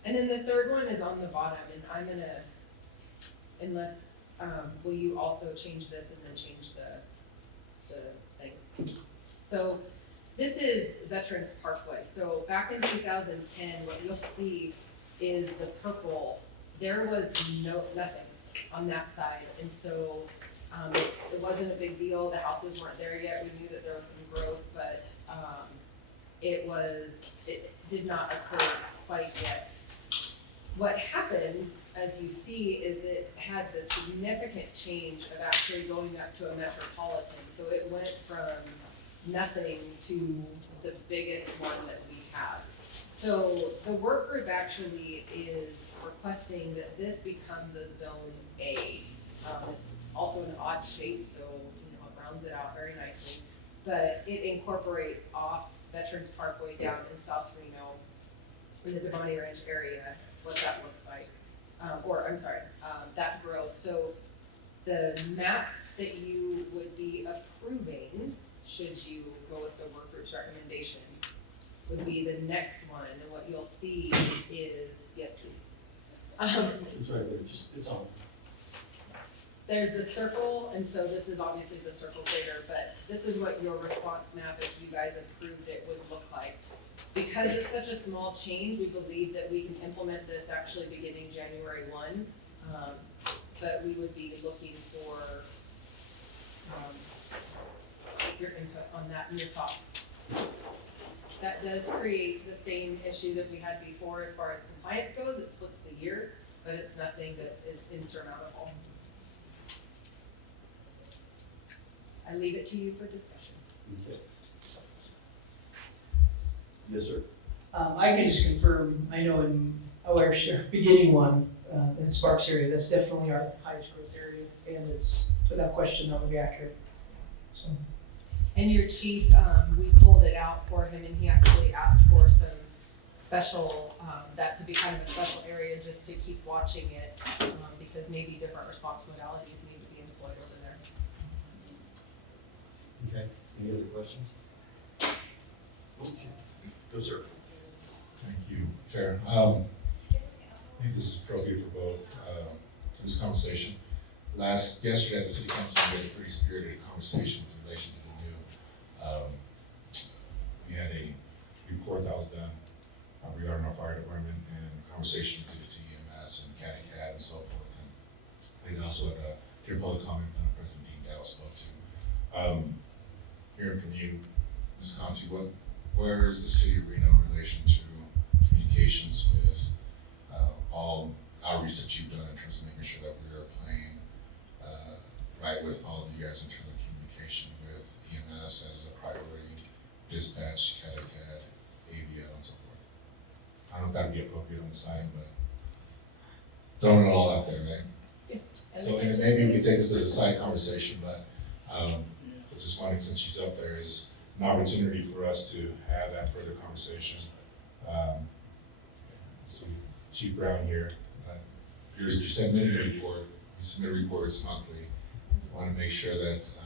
And then the third one is on the bottom, and I'm gonna, unless, will you also change this and then change the thing? So this is Veterans Parkway. So back in 2010, what you'll see is the purple. There was nothing on that side, and so it wasn't a big deal. The houses weren't there yet. We knew that there was some growth, but it did not occur quite yet. What happened, as you see, is it had the significant change of actually going up to a metropolitan. So it went from nothing to the biggest one that we have. So the work group actually is requesting that this becomes a zone A. It's also an odd shape, so, you know, it rounds it out very nicely. But it incorporates off Veterans Parkway down in South Reno, in the Devontae Ranch area, what that looks like. That growth. So the map that you would be approving, should you go with the work group's recommendation, would be the next one, and what you'll see is, yes, please. I'm sorry, but it's on. There's the circle, and so this is obviously the circle crater, but this is what your response map, if you guys approved it, would look like. Because it's such a small change, we believe that we can implement this actually beginning January 1. But we would be looking for your input on that and your thoughts. That does create the same issue that we had before as far as compliance goes. It splits the year, but it's nothing that is insurmountable. I leave it to you for discussion. Okay. Yes, sir. I can just confirm, I know in our beginning one, in Sparks area, that's definitely our highest growth area, and it's without question that would be accurate, so. And your chief, we pulled it out for him, and he actually asked for some special, that to be kind of a special area just to keep watching it, because maybe different response modalities need to be employed over there. Okay, any other questions? Okay, go sir. Thank you, Chair. I think this is appropriate for both, this conversation. Yesterday at the City Council, we had a pretty spirited conversation in relation to the new, we had a report that was done regarding our fire department and conversation related to EMS and CAD and so forth. And I think that's what, your public comment, President Dean spoke to. Hearing from you, Ms. Conti, where is the city of Reno in relation to communications with all outreach that you've done in terms of making sure that we are playing right with all of you guys in terms of communication with EMS as a priority, dispatch, CAD, ABL, and so forth? I don't know if that'd be appropriate on the side, but throwing it all out there, right? Yeah. So and maybe we could take this as a side conversation, but I just wanted, since she's up there, is an opportunity for us to have that further conversation. So Chief Brown here, you submitted a report, you submit reports monthly. We want to make sure that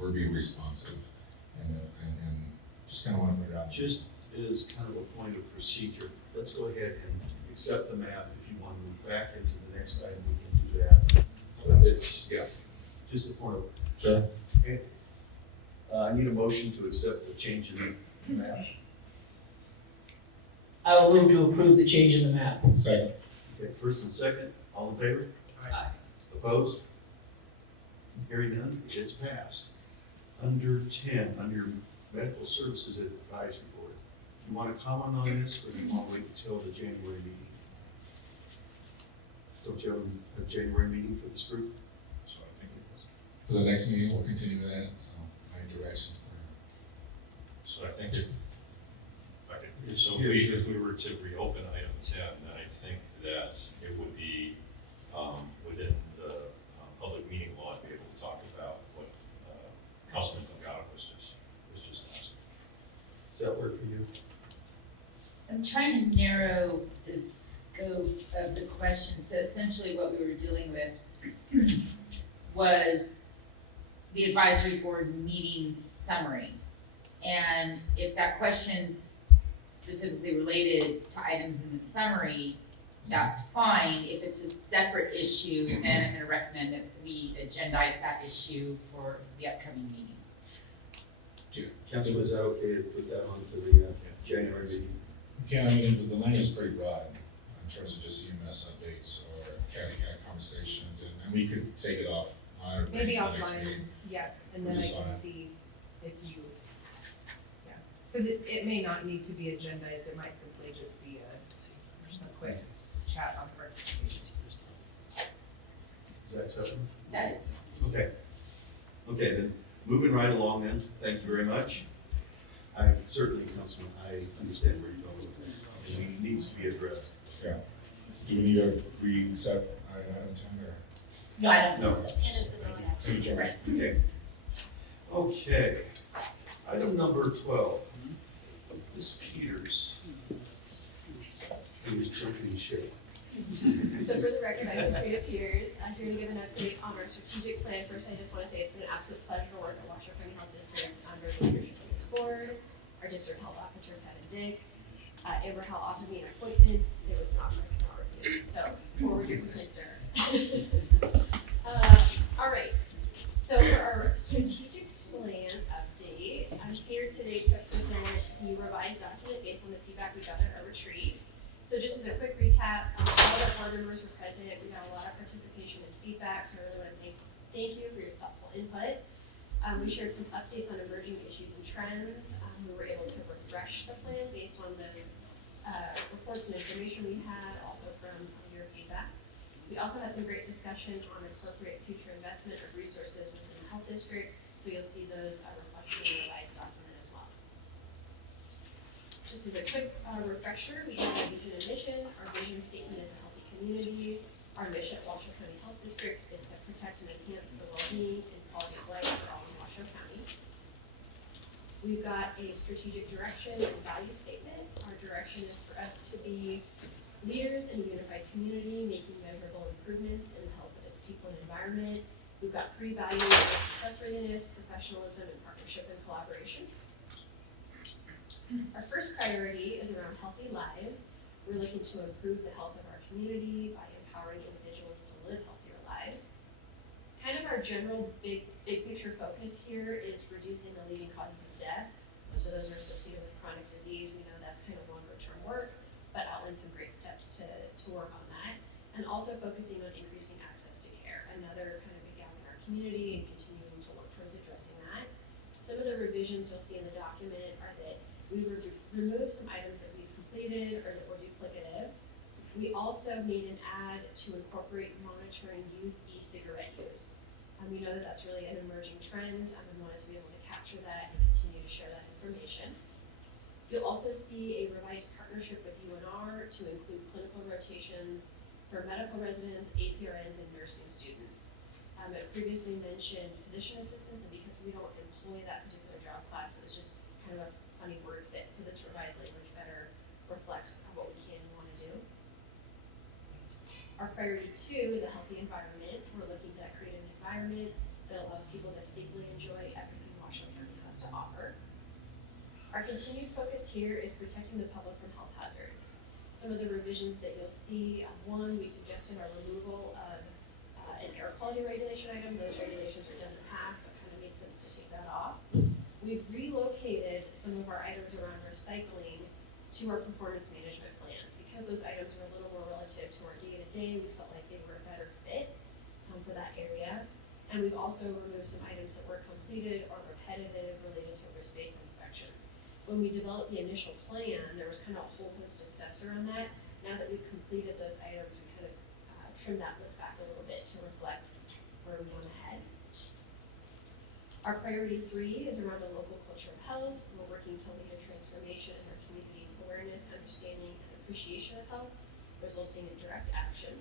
we're being responsive and just kind of want to put it out. Just as kind of a point of procedure, let's go ahead and accept the map. If you want to move back into the next item, we can do that. But it's, yeah, just a point of. Sure. Okay. I need a motion to accept the change in the map. I will move to approve the change in the map. Second. Okay, first and second, all in favor? Aye. Opposed? Hearing none, it's passed. Under 10, under Medical Services Advisory Board, you want to comment on this, or do you want to wait until the January meeting? Don't you have a January meeting for this group? So I think it was. For the next meeting, we'll continue with that, so any directions for. So I think if we were to reopen item 10, then I think that it would be within the public meeting law to be able to talk about what Councilman Delgado was just asking. Does that work for you? I'm trying to narrow the scope of the question. So essentially what we were dealing with was the advisory board meeting summary. And if that question's specifically related to items in the summary, that's fine. If it's a separate issue, then I'm going to recommend that we agendize that issue for the upcoming meeting. Yeah. Council, is that okay to put that on to the January meeting? Yeah, I mean, the language is pretty broad in terms of just EMS updates or CAD conversations, and we could take it off or bring Maybe it to the next offline, meeting. yeah, and then I Which is can fine. see if you, yeah. Because it may not need to be agendized, it might simply just be a quick chat on participation. Is that acceptable? That is. Okay. Okay, then, moving right along then, thank you very much. I certainly, Councilman, I understand where you're going and needs to be addressed. Yeah. Do we need a reset item 10 or? No, I don't No. think so. And is the non action. Thank you. Right. Okay. Okay. Item number 12. Ms. Peters. He was jumping ship. So for the record, I'm Katrina Peters. I'm here to give an update on our strategic plan. First, I just want to say it's been an absolute pleasure to work at Washoe County Health District under the leadership of this board, our district health officer, Kevin Dick. Amber Hall offered me an appointment. It was not my cannot refuse. So forward your complaints, sir. All right. So for our strategic plan update, I'm here today to present the revised document based on the feedback we got at our retreat. So just as a quick recap, all of our board members were present. We got a lot of participation and feedback, so I really want to thank you for your thoughtful input. We shared some updates on emerging issues and trends. We were able to refresh the plan based on those reports and information we had, also from your feedback. We also had some great discussion on appropriate future investment of resources within the health district, so you'll see those reflected in the revised document as well. Just as a quick refresher, we have our vision and mission. Our vision statement is a healthy community. Our mission at Washoe County Health District is to protect and enhance the well-being and quality of life for all in Washoe County. We've got a strategic direction and value statement. Our direction is for us to be leaders in a unified community, making measurable improvements in the health of its people and environment. We've got 3 values of trustworthiness, professionalism, and partnership and collaboration. Our first priority is around healthy lives. We're looking to improve the health of our community by empowering individuals to live healthier lives. Kind of our general big picture focus here is reducing the leading causes of death. So those are associated with chronic disease. We know that's kind of longer term work, but outline some great steps to work on that. And also focusing on increasing access to care, another kind of big gap in our community, and continuing to work towards addressing that. Some of the revisions you'll see in the document are that we removed some items that we've completed or that were duplicative. We also made an add to incorporate monitoring youth e-cigarette use. We know that that's really an emerging trend, and we wanted to be able to capture that and continue to share that information. You'll also see a revised partnership with UNR to include clinical rotations for medical residents, APRNs, and nursing students. I previously mentioned physician assistants, and because we don't employ that particular job class, it was just kind of a funny word fit. So this revised language better reflects what we can and want to do. Our priority 2 is a healthy environment. We're looking to create an environment that allows people to safely enjoy everything Washoe County has to offer. Our continued focus here is protecting the public from health hazards. Some of the revisions that you'll see, one, we suggested our removal of an air quality regulation item. Those regulations are done in the past, so it kind of made sense to take that off. We've relocated some of our items around recycling to our performance management plans. Because those items are a little more relative to our day-to-day, we felt like they were a better fit for that area. And we've also removed some items that were completed or repetitive related to risk-based inspections. When we developed the initial plan, there was kind of a whole host of steps around that. Now that we've completed those items, we kind of trimmed that list back a little bit to reflect where we want to head. Our priority 3 is around a local culture of health. We're working to lead a transformation in our community's awareness, understanding, and appreciation of health, resulting in direct action.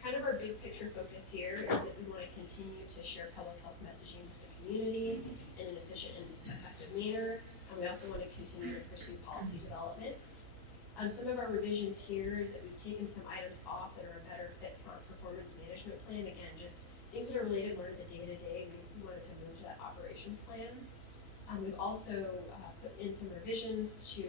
Kind of our big picture focus here is that we want to continue to share public health messaging with the community in an efficient and effective manner. And we also want to continue to pursue policy development. Some of our revisions here is that we've taken some items off that are a better fit for our performance management plan. Again, just things that are related more to the day-to-day. We wanted to move to that operations plan. We've also put in some revisions to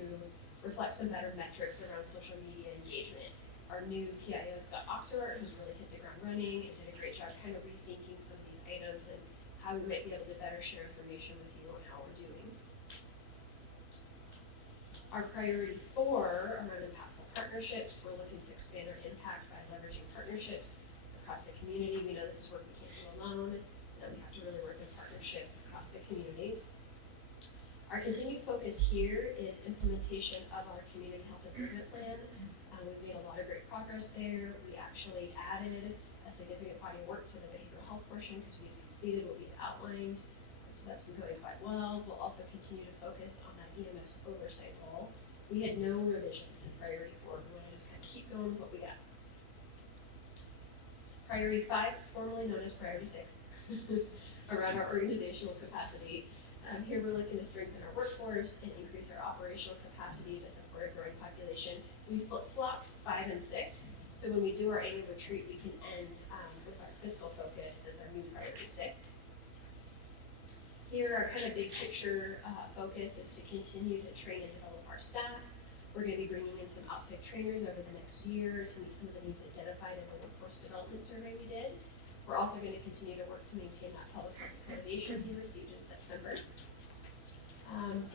reflect some better metrics around social media engagement. Our new PIO, Scott Oxerart, who's really hit the ground running and did a great job kind of rethinking some of these items and how we might be able to better share information with you on how we're doing. Our priority 4 around impactful partnerships, we're looking to expand our impact by leveraging partnerships across the community. We know this is work we can't do alone, and we have to really work in partnership across the community. Our continued focus here is implementation of our community health improvement plan. We've made a lot of great progress there. We actually added a significant body of work to the behavioral health portion because we've completed what we've outlined. So that's been going quite well. We'll also continue to focus on that EMS oversight role. We had no revisions in priority 4, we wanna just kind of keep going with what we got. Priority 5, formerly known as priority 6, around our organizational capacity. Here we're looking to strengthen our workforce and increase our operational capacity to support a growing population. We flip-flopped 5 and 6, so when we do our annual retreat, we can end with our fiscal focus, that's our new priority 6. Here, our kind of big picture focus is to continue to train and develop our staff. We're gonna be bringing in some outside trainers over the next year to meet some of the needs identified in the workforce development survey we did. We're also gonna continue to work to maintain that public health accreditation we received in September.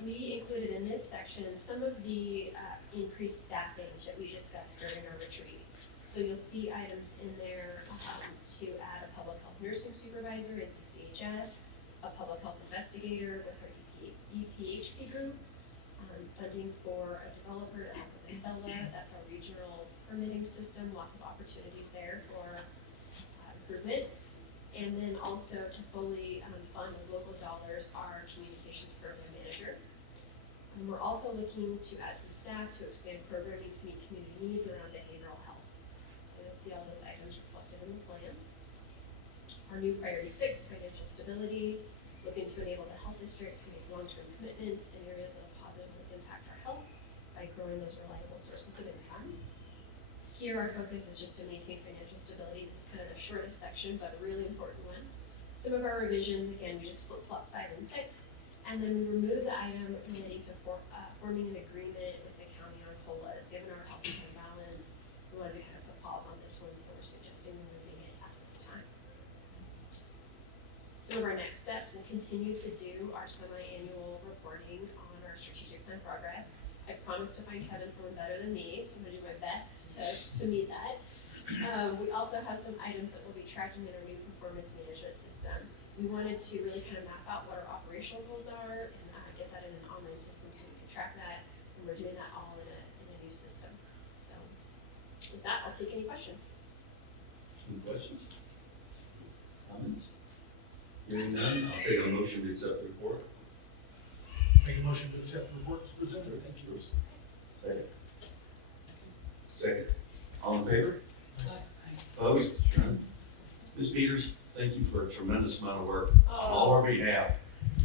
We included in this section some of the increased staffing that we discussed during our retreat. So you'll see items in there to add a public health nursing supervisor in CCHS, a public health investigator with our EPHP group, funding for a developer to work with Acela, that's our regional permitting system, lots of opportunities there for improvement. And then also to fully fund with local dollars our communications program manager. We're also looking to add some staff to expand programming to meet community needs around behavioral health. So you'll see all those items reflected in the plan. Our new priority 6, financial stability, looking to enable the health district to make long-term commitments in areas that will positively impact our health by growing those reliable sources of income. Here, our focus is just to maintain financial stability. This is kind of the shortest section, but a really important one. Some of our revisions, again, we just flip-flop 5 and 6, and then we remove the item relating to forming an agreement with the county on COLAs. Given our health and fund balance, we wanted to kind of put pause on this one, so we're suggesting removing it at this time. Some of our next steps, we'll continue to do our semi-annual reporting on our strategic plan progress. I promised to find Kevin someone better than me, so I'm gonna do my best to meet that. We also have some items that we'll be tracking in our new performance management system. We wanted to really kind of map out what our operational goals are and get that in an online system so we can track that, and we're doing that all in a new system. So with that, I'll take any questions. Any questions? Comments? Hearing none, I'll take a motion to accept the report. Make a motion to accept the report as presented. Thank you. Second. Second. All in favor? Opposed? None. Ms. Peters, thank you for a tremendous amount of work on all our behalf.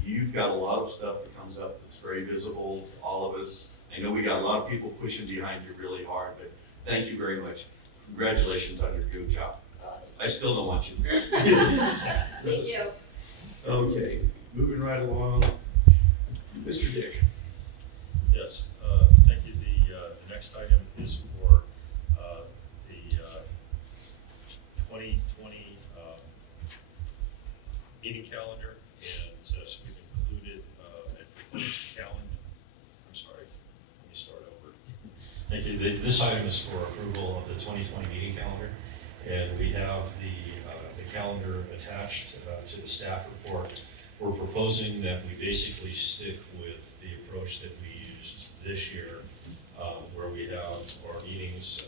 You've got a lot of stuff that comes up that's very visible to all of us. I know we got a lot of people pushing behind you really hard, but thank you very much. Congratulations on your good job. I still don't want you. Thank you. Okay, moving right along. Mr. Dick. Yes, thank you. The next item is for the 2020 meeting calendar, and so we've included a proposed calendar. I'm sorry, let me start over. Thank you. This item is for approval of the 2020 meeting calendar, and we have the calendar attached to the staff report. We're proposing that we basically stick with the approach that we used this year, where we have our meetings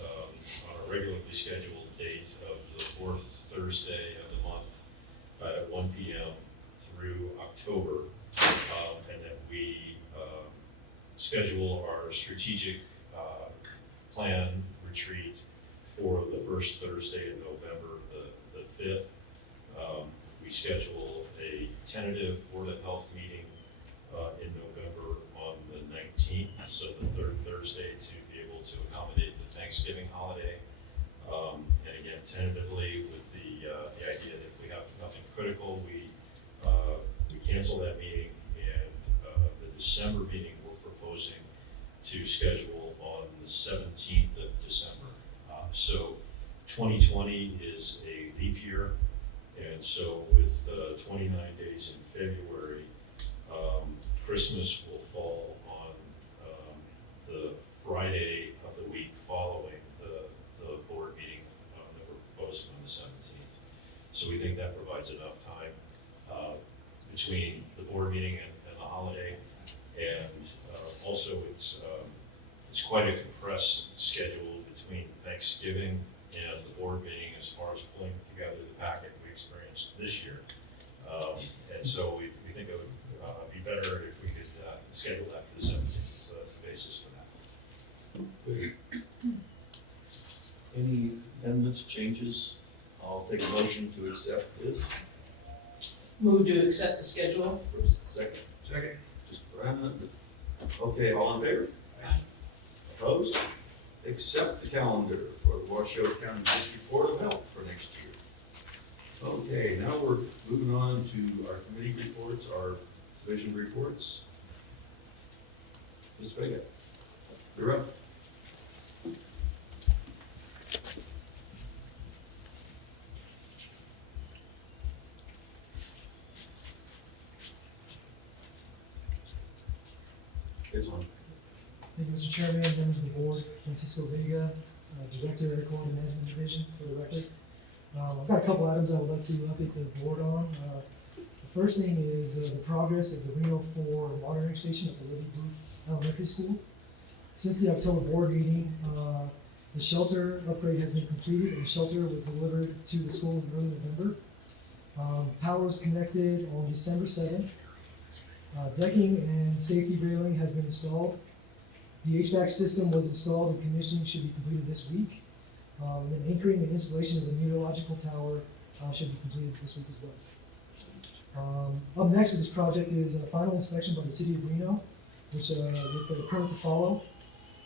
on a regularly scheduled date of the 4th Thursday of the month at 1 p.m. through October, and that we schedule our strategic plan retreat for the 1st Thursday in November, the 5th. We schedule a tentative Board of Health meeting in November on the 19th, so the 3rd Thursday, to be able to accommodate the Thanksgiving holiday. And again, tentatively with the idea that if we have nothing critical, we cancel that meeting, and the December meeting we're proposing to schedule on the 17th of December. So 2020 is a leap year. And so with 29 days in February, Christmas will fall on the Friday of the week following the board meeting that we're proposing on the 17th. So we think that provides enough time between the board meeting and the holiday. And also it's quite a compressed schedule between Thanksgiving and the board meeting as far as pulling together the packet we experienced this year. And so we think it would be better if we could schedule that for the 17th. So that's the basis for that. Good. Any amendments, changes? I'll take a motion to accept this. Move to accept the schedule. First, second, Second. just Brandon. Okay, all in favor? Aye. Opposed? Accept the calendar for the Washoe County District Board of Health for next year. Okay, now we're moving on to our committee reports, our division reports. Mr. Vega, you're up. It's on. Thank you, Mr. Chairman, members of the board, Francisco Vega, Director of Quality Management Division, for the record. I've got a couple items I would like to update the board on. The first thing is the progress of the Reno 4 monitoring station at the Libby Booth Elementary School. Since the October board meeting, the shelter upgrade has been completed and the shelter was delivered to the school in early November. Power was connected on December 7th. Decking and safety railing has been installed. The HVAC system was installed and commissioning should be completed this week. And then anchoring and installation of the meteorological tower should be completed this week as well. Up next with this project is a final inspection by the city of Reno, which with a permit to follow,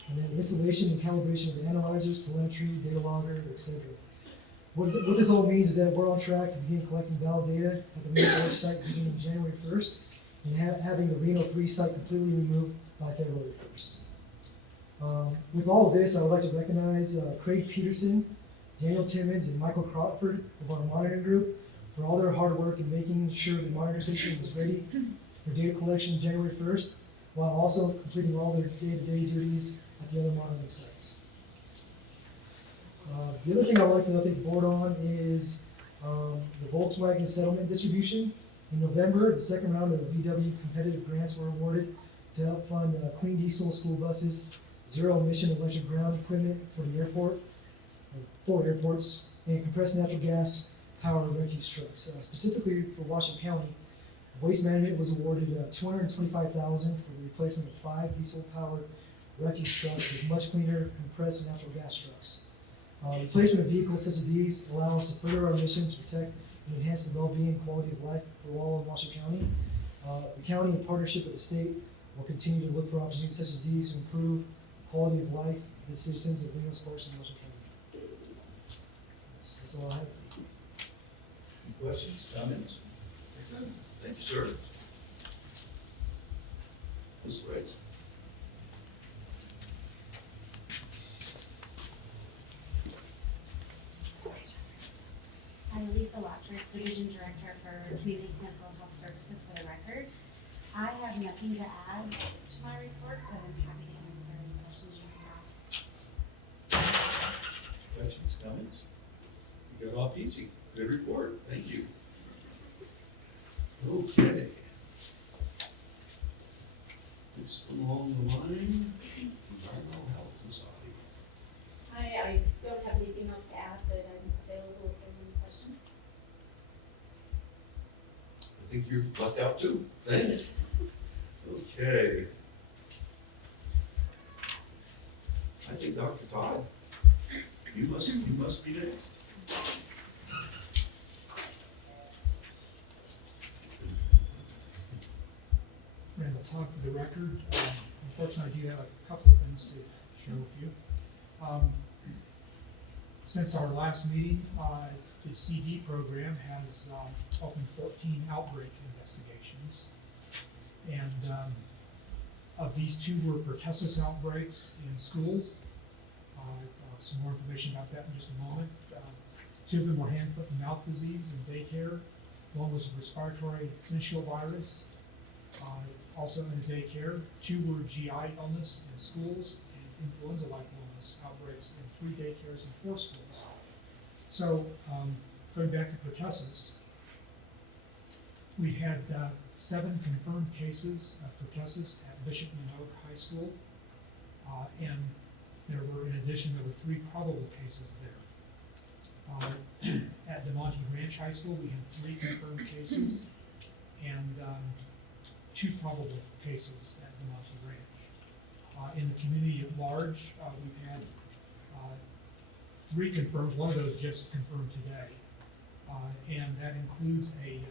and then installation and calibration of the analyzers, telemetry, data logger, etc. What this all means is that we're on track to begin collecting valid data at the Reno 4 site beginning January 1st, and having the Reno 3 site completely removed by February 1st. With all of this, I would like to recognize Craig Peterson, Daniel Timmons, and Michael Crawford of our monitoring group for all their hard work in making sure the monitoring station was ready for data collection January 1st, while also completing all their day-to-day duties at the other monitoring sites. The other thing I would like to update the board on is the Volkswagen settlement distribution. In November, the second round of VW competitive grants were awarded to help fund clean diesel school buses, zero-emission electric ground equipment for the airport, for airports, and compressed natural gas powered refuse trucks. Specifically for Washington County, Waste Management was awarded $225,000 for the replacement of 5 diesel-powered refuse trucks with much cleaner compressed natural gas trucks. Replacement of vehicles such as these allow us to further our mission to protect and enhance the well-being and quality of life for all of Washington County. The county, in partnership with the state, will continue to look for opportunities such as these to improve the quality of life of the citizens of Reno, Sparks, and Washington County. That's all I have. Any questions, comments? Thank you, sir. Ms. Wright. I'm Lisa Watford, Division Director for Community Mental Health Services for the record. I have nothing to add to my report, but I'm happy to answer any questions you have. Questions, comments? You got off easy. Good report. Thank you. Okay. Next one along the line, environmental health and safety. I don't have anything else to add, but I'm available if there's any questions. I think you're lucked out too. Thanks. Okay. I think Dr. Todd, you must be next. Randall Todd for the record. Unfortunately, I do have a couple of things to share with you. Since our last meeting, the CD program has opened 14 outbreak investigations. And of these, 2 were pertussis outbreaks in schools. Some more information about that in just a moment. 2 of them were hand, foot, and mouth disease in daycare. 1 was a respiratory syncytial virus, also in daycare. 2 were GI illness in schools and influenza-like illness outbreaks in 3 daycares and 4 schools. So, going back to pertussis, we had 7 confirmed cases of pertussis at Bishop Minogue High School, and there were, in addition, 3 probable cases there. At DeMonte Ranch High School, we had 3 confirmed cases and 2 probable cases at DeMonte Ranch. In the community at large, we've had 3 confirmed, one of those just confirmed today. And that includes a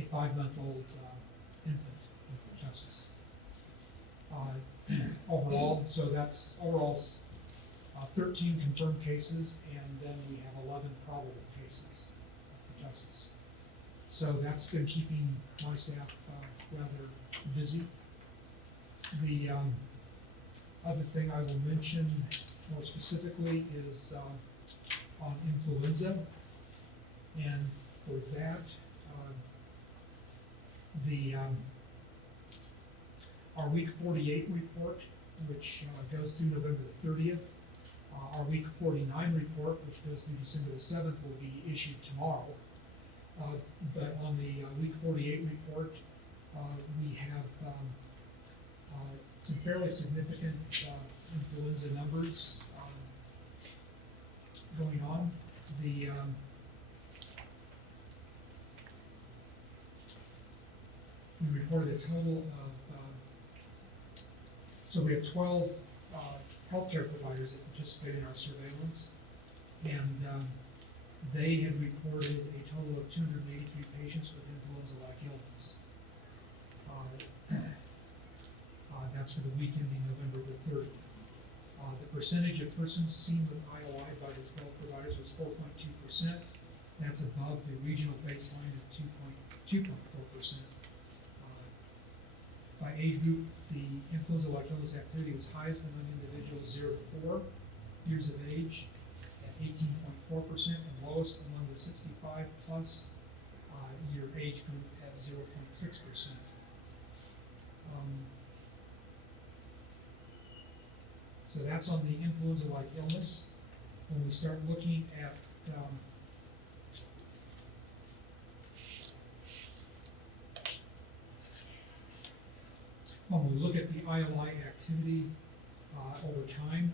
5-month-old infant with justice. Overall, so that's overall 13 confirmed cases, and then we have 11 probable cases of justice. So that's been keeping my staff rather busy. The other thing I will mention more specifically is on influenza. And for that, our week 48 report, which goes through November the 30th, our week 49 report, which goes through December the 7th, will be issued tomorrow. But on the week 48 report, we have some fairly significant influenza numbers going on. We reported a total of, so we have 12 healthcare providers that participate in our surveillance, and they had reported a total of 283 patients with influenza-like illness. That's for the week ending November the 30th. The percentage of persons seen with IOI by the 12 providers was 4.2%. That's above the regional baseline of 2.4%. By age group, the influenza-like illness activity was highest among individuals 0 to 4 years of age at 18.4%, and lowest among the 65 plus year age group at 0.6%. So that's on the influenza-like illness. When we start looking at when we look at the ILI activity over time,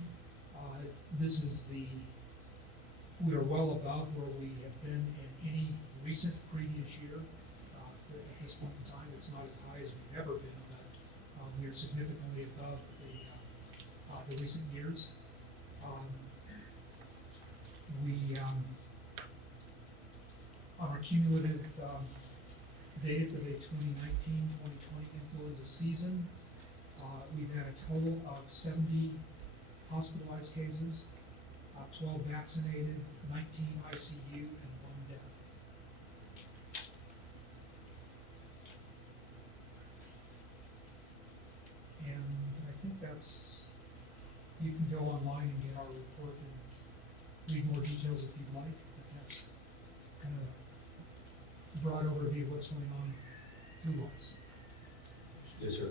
this is we are well above where we have been in any recent previous year. At this point in time, it's not as high as we've ever been, but we are significantly above the recent years. On our cumulative data for the 2019-2020 influenza season, we've had a total of 70 hospitalized cases, 12 vaccinated, 19 ICU, and 1 death. And I think that's, you can go online and get our report and read more details if you'd like, but that's kind of a broad overview of what's going on flu-wise. Yes, sir.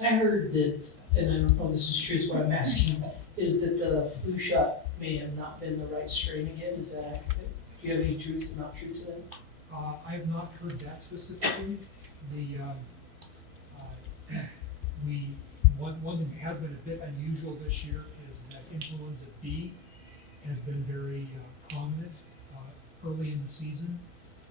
I heard that, and I don't know if this is true, so why I'm asking, is that the flu shot may have not been the right strain again. Is that accurate? Do you have any truth or not truth to that? I have not heard that specifically. One thing that has been a bit unusual this year is that influenza B has been very prominent early in the season.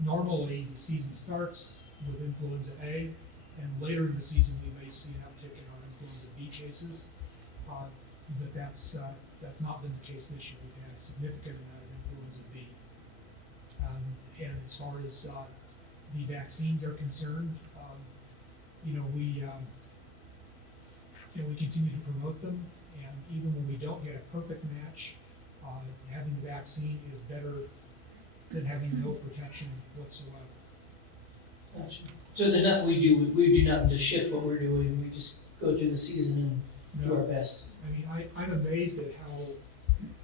Normally, the season starts with influenza A, and later in the season we may see an uptick in our influenza B cases, but that's not been the case this year. We've had a significant amount of influenza B. And as far as the vaccines are concerned, we continue to promote them, and even when we don't get a perfect match, having the vaccine is better than having no protection whatsoever. Gotcha. So there's nothing we do nothing to shift what we're doing. We just go through the season and do our best. I mean, I'm amazed at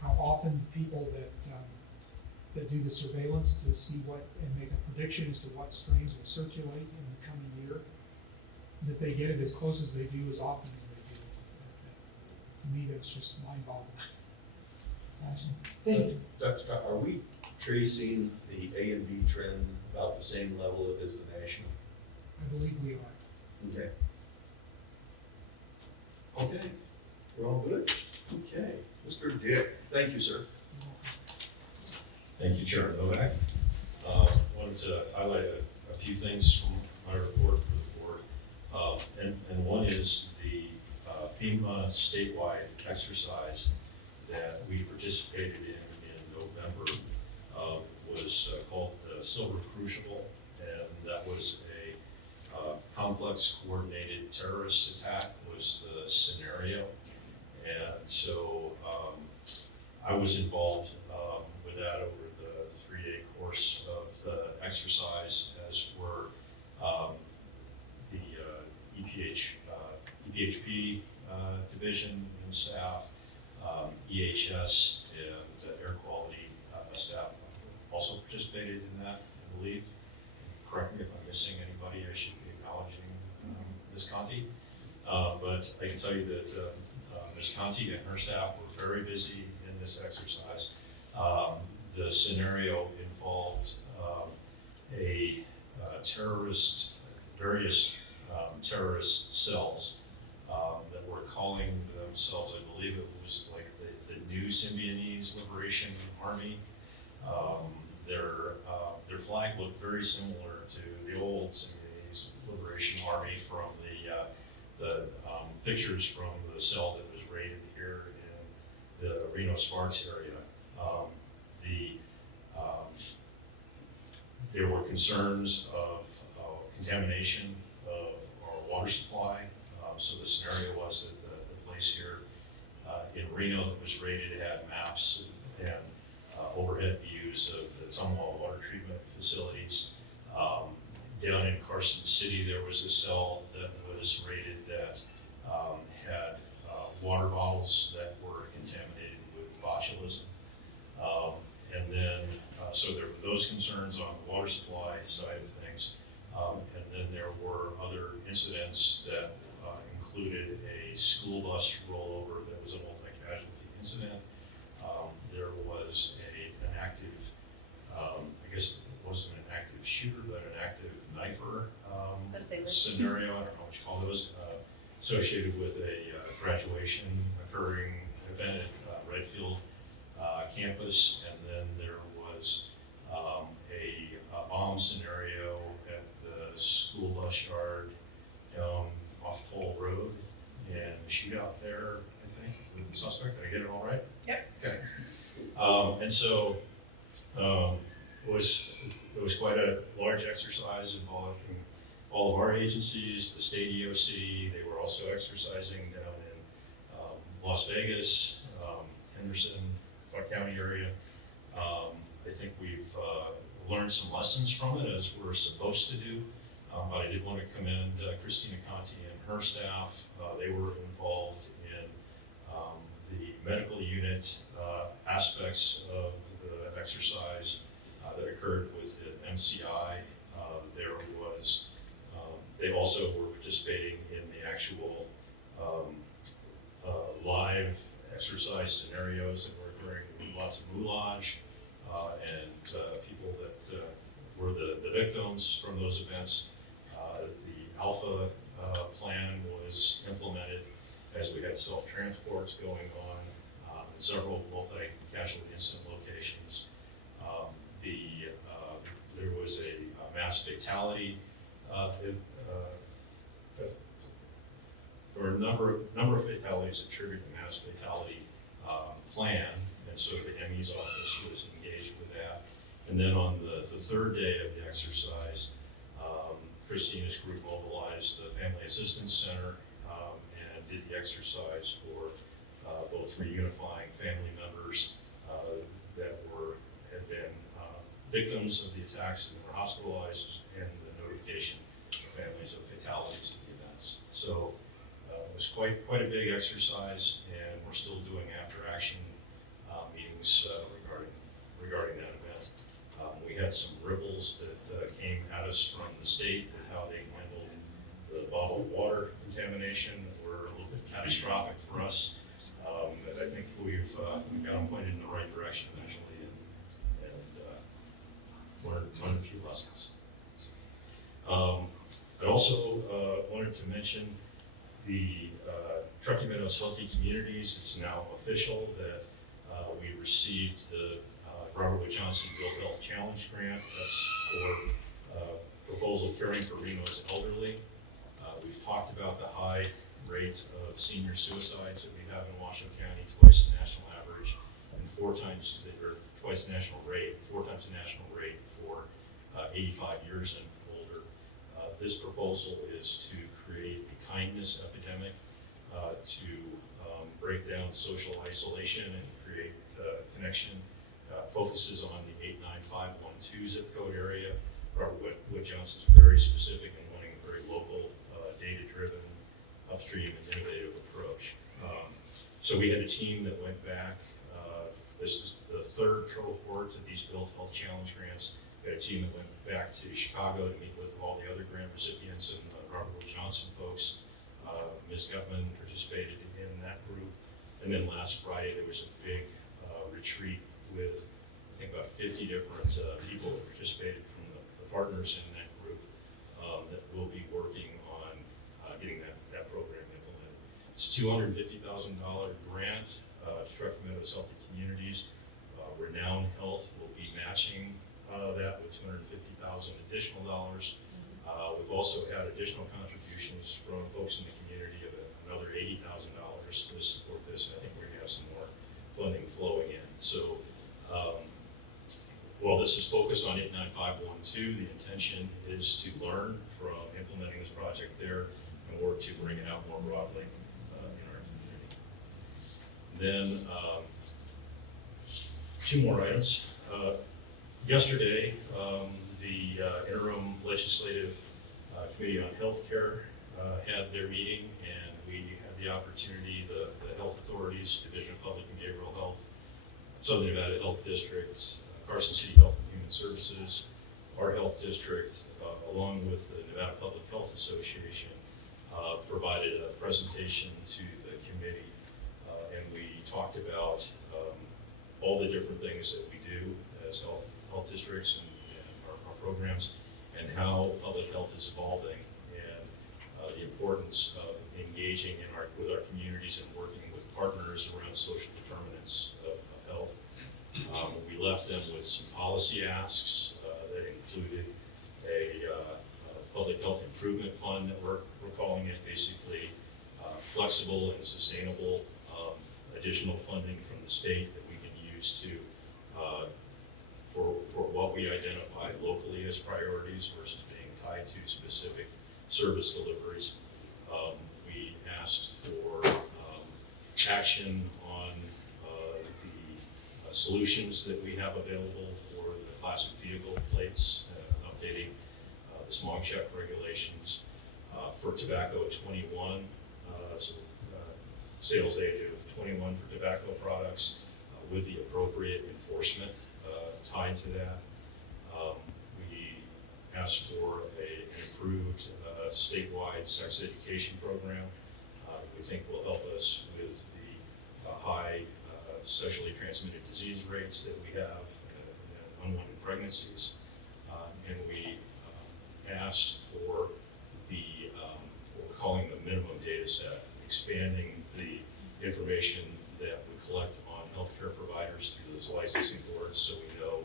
how often people that do the surveillance to see what and make a prediction as to what strains will circulate in the coming year, that they get it as close as they do as often as they do. To me, that's just mind-boggling. Gotcha. Thank you. Dr. Scott, are we tracing the A and B trend about the same level as the national? I believe we are. Okay. Okay, we're all good? Okay, Mr. Dick, thank you, sir. Thank you, Chairman Novak. Wanted to highlight a few things from my report for the board. And one is the FEMA statewide exercise that we participated in November was called Silver Crucible, and that was a complex coordinated terrorist attack was the scenario. And so I was involved with that over the 3-day course of the exercise, as were the EPHP division and staff, EHS and air quality staff also participated in that, I believe. Correct me if I'm missing anybody, I should be acknowledging Ms. Conti. But I can tell you that Ms. Conti and her staff were very busy in this exercise. The scenario involved various terrorist cells that were calling themselves, I believe it was like the New Symbionese Liberation Army. Their flag looked very similar to the old Symbionese Liberation Army from the pictures from the cell that was raided here in the Reno Sparks area. There were concerns of contamination of our water supply. So the scenario was that the place here in Reno that was raided had maps and overhead views of the Tumwell water treatment facilities. Down in Carson City, there was a cell that was raided that had water bottles that were contaminated with botulism. And then, so there were those concerns on the water supply side of things. And then there were other incidents that included a school bus rollover that was a multi-casualty incident. There was an active, I guess it wasn't an active shooter, but an active knifer scenario, I don't know what you call those, associated with a graduation occurring event at Redfield campus. And then there was a bomb scenario at the school bus yard down off Toll Road, and shootout there, I think, with the suspect. Did I get it all right? Yep. Okay. And so it was quite a large exercise involving all of our agencies, the state EOC. They were also exercising down in Las Vegas, Henderson, Clark County area. I think we've learned some lessons from it, as we're supposed to do. But I did want to commend Christina Conti and her staff. They were involved in the medical unit aspects of the exercise that occurred with the MCI. There was, they also were participating in the actual live exercise scenarios that were occurring, lots of moulage, and people that were the victims from those events. The Alpha plan was implemented as we had self-transports going on in several multi-casualty incident locations. There was a mass fatality. There were a number of fatalities that triggered the mass fatality plan, and so the ME's office was engaged with that. And then on the third day of the exercise, Christina's group mobilized the Family Assistance Center and did the exercise for both reunifying family members that had been victims of the attacks and were hospitalized, and the notification of families of fatalities of the events. So it was quite a big exercise, and we're still doing after action meetings regarding that event. We had some ripples that came at us from the state with how they handled the bottled water contamination that were a little bit catastrophic for us. But I think we've got them pointed in the right direction eventually, and learned a few lessons. I also wanted to mention the Truckee Meadows Healthy Communities. It's now official that we received the Robert Wood Johnson Build Health Challenge Grant. That's for proposal caring for Reno's elderly. We've talked about the high rate of senior suicides that we have in Washoe County, twice the national average, and twice the national rate, 4 times the national rate for 85 years and older. This proposal is to create a kindness epidemic, to break down social isolation and create connection. Focuses on the 89512 zip code area. Robert Wood Johnson's very specific in wanting a very local, data-driven, upstream and innovative approach. So we had a team that went back. This is the 3rd cohort of these Build Health Challenge grants. We had a team that went back to Chicago to meet with all the other grant recipients and Robert Wood Johnson folks. Ms. Gutman participated in that group. And then last Friday, there was a big retreat with, I think, about 50 different people that participated from the partners in that group that will be working on getting that program implemented. It's a $250,000 grant to Truckee Meadows Healthy Communities. Renown Health will be matching that with $250,000 additional dollars. We've also had additional contributions from folks in the community of another $80,000 to support this. I think we're going to have some more funding flowing in. So while this is focused on 89512, the intention is to learn from implementing this project there and work to bring it out more broadly in our community. Then 2 more items. Yesterday, the interim legislative committee on healthcare had their meeting, and we had the opportunity, the health authorities, Division of Public and Behavioral Health, Southern Nevada Health District, Carson City Health and Human Services, our health district, along with the Nevada Public Health Association, provided a presentation to the committee, and we talked about all the different things that we do as health districts and our programs, and how public health is evolving, and the importance of engaging with our communities and working with partners around social determinants of health. We left them with some policy asks that included a public health improvement fund that we're calling it, basically flexible and sustainable additional funding from the state that we can use to for what we identify locally as priorities versus being tied to specific service deliveries. We asked for action on the solutions that we have available for the classic vehicle plates, updating the smog check regulations for tobacco 21, so sales age of 21 for tobacco products with the appropriate enforcement tied to that. We asked for an improved statewide sex education program. We think will help us with the high sexually transmitted disease rates that we have and unwanted pregnancies. And we asked for what we're calling the minimum data set, expanding the information that we collect on healthcare providers through those licensing boards, so we know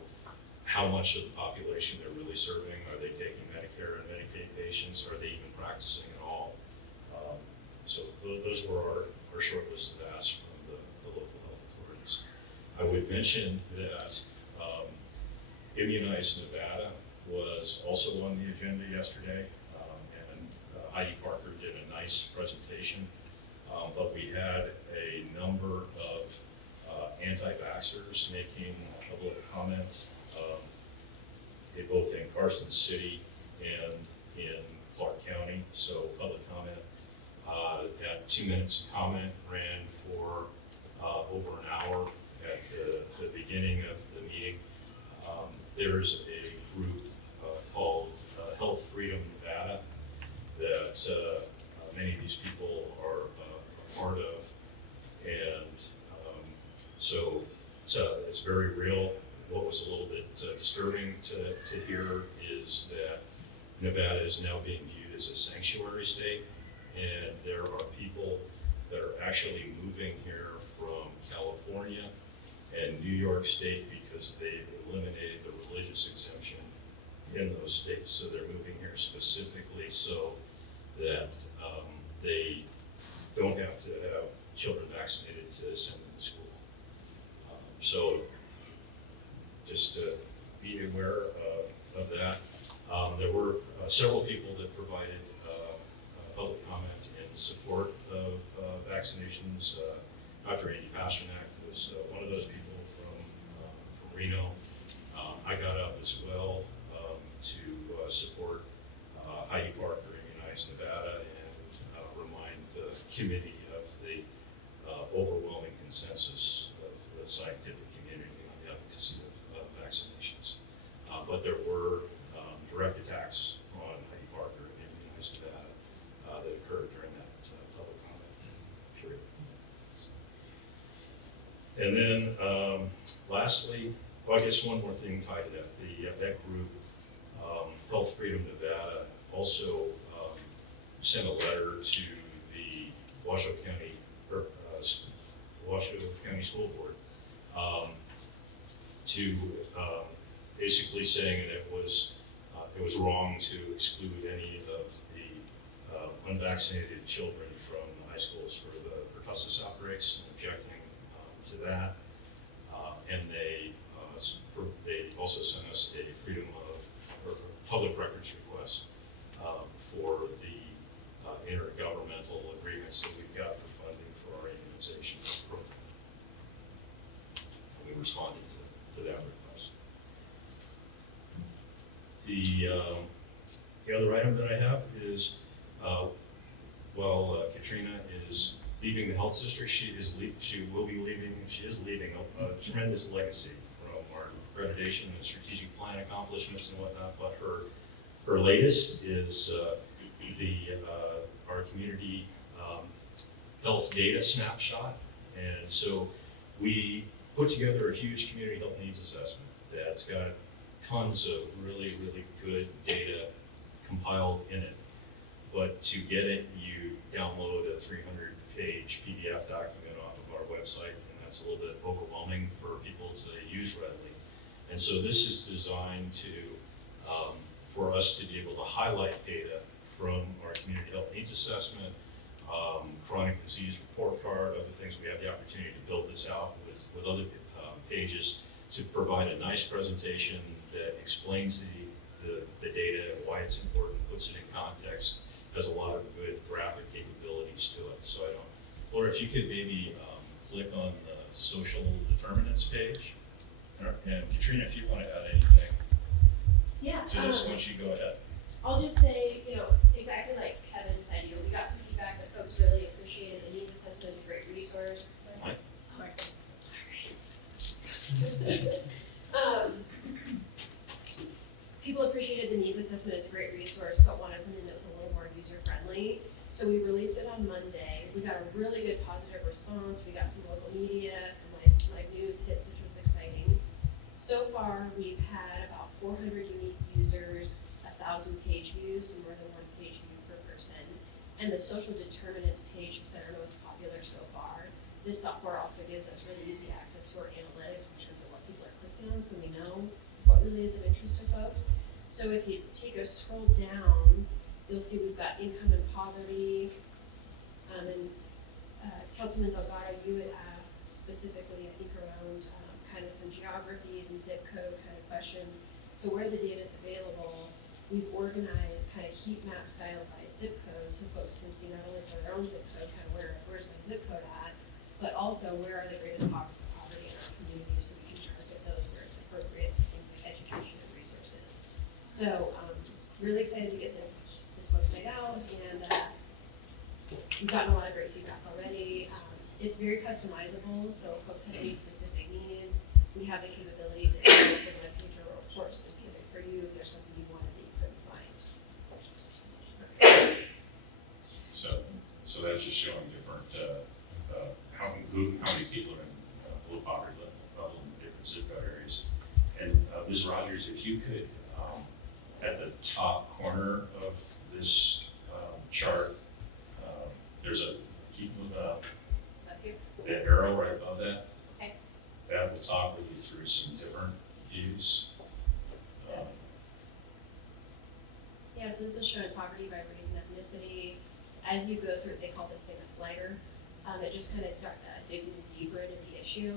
how much of the population they're really serving. Are they taking Medicare and Medicaid patients? Are they even practicing at all? So those were our short list of asks from the local health authorities. I would mention that Immunize Nevada was also on the agenda yesterday, and Heidi Parker did a nice presentation, but we had a number of anti-vaxxers making public comment, both in Carson City and in Clark County. So public comment at 2 minutes of comment ran for over an hour at the beginning of the meeting. There's a group called Health Freedom Nevada that many of these people are a part of, and so it's very real. What was a little bit disturbing to hear is that Nevada is now being viewed as a sanctuary state, and there are people that are actually moving here from California and New York State because they've eliminated the religious exemption in those states. So they're moving here specifically so that they don't have to have children vaccinated to send them to school. So just to be aware of that. There were several people that provided public comment in support of vaccinations. Dr. Andy Pasternak was one of those people from Reno. I got up as well to support Heidi Parker, Immunize Nevada, and remind the committee of the overwhelming consensus of the scientific community on the efficacy of vaccinations. But there were direct attacks on Heidi Parker and Immunize Nevada that occurred during that public comment period. And then lastly, well, I guess one more thing tied to that, that group, Health Freedom Nevada, also sent a letter to the Washoe County School Board to basically saying that it was wrong to exclude any of the unvaccinated children from the high schools for the pertussis outbreaks, and objecting to that. And they also sent us a freedom of, or public records request for the intergovernmental agreements that we've got for funding for our immunization program. And we responded to that request. The other item that I have is, while Katrina is leaving the health district, she is leaving a tremendous legacy from our accreditation and strategic plan accomplishments and whatnot. But her latest is our community health data snapshot. And so we put together a huge community health needs assessment that's got tons of really, really good data compiled in it. But to get it, you download a 300-page PDF document off of our website, and that's a little bit overwhelming for people to use readily. And so this is designed to, for us to be able to highlight data from our community health needs assessment, chronic disease report card, other things. We have the opportunity to build this out with other pages to provide a nice presentation that explains the data and why it's important, puts it in context, has a lot of good graphic capabilities to it. So Laura, if you could maybe click on the social determinants page. And Katrina, if you want to add anything to this, why don't you go ahead. I'll just say, exactly like Kevin said, we got some feedback that folks really appreciated. The needs assessment is a great resource. Mike? All right. People appreciated the needs assessment as a great resource, but wanted something that was a little more user-friendly. So we released it on Monday. We got a really good positive response. We got some local media, some nice news hits, which was exciting. So far, we've had about 400 unique users, 1,000 page views, so more than one page view per person. And the social determinants page has been our most popular so far. This software also gives us really easy access to our analytics in terms of what people are clicking on, so we know what really is of interest to folks. So if you take a scroll down, you'll see we've got income and poverty. And Councilman Delgado, you had asked specifically, I think, around kind of some geographies and zip code kind of questions. So where the data is available, we've organized kind of heat map style by zip code, so folks can see not only for their own zip code, kind of where's my zip code at, but also where are the greatest pockets of poverty in our community, so we can target those where it's appropriate for things like education and resources. So really excited to get this website out, and we've gotten a lot of great feedback already. It's very customizable, so if folks have any specific needs, we have the capability to develop a web page or a report specific for you if there's something you wanted that you couldn't find. So that's just showing different how many people are in low poverty level in different zip code areas. And Ms. Rogers, if you could, at the top corner of this chart, there's keep moving up. That arrow right above that. Okay. That will talk with you through some different views. Yeah, so this is showing poverty by race and ethnicity. as you go through, they call this thing a slider. It just kind of digs even deeper into the issue.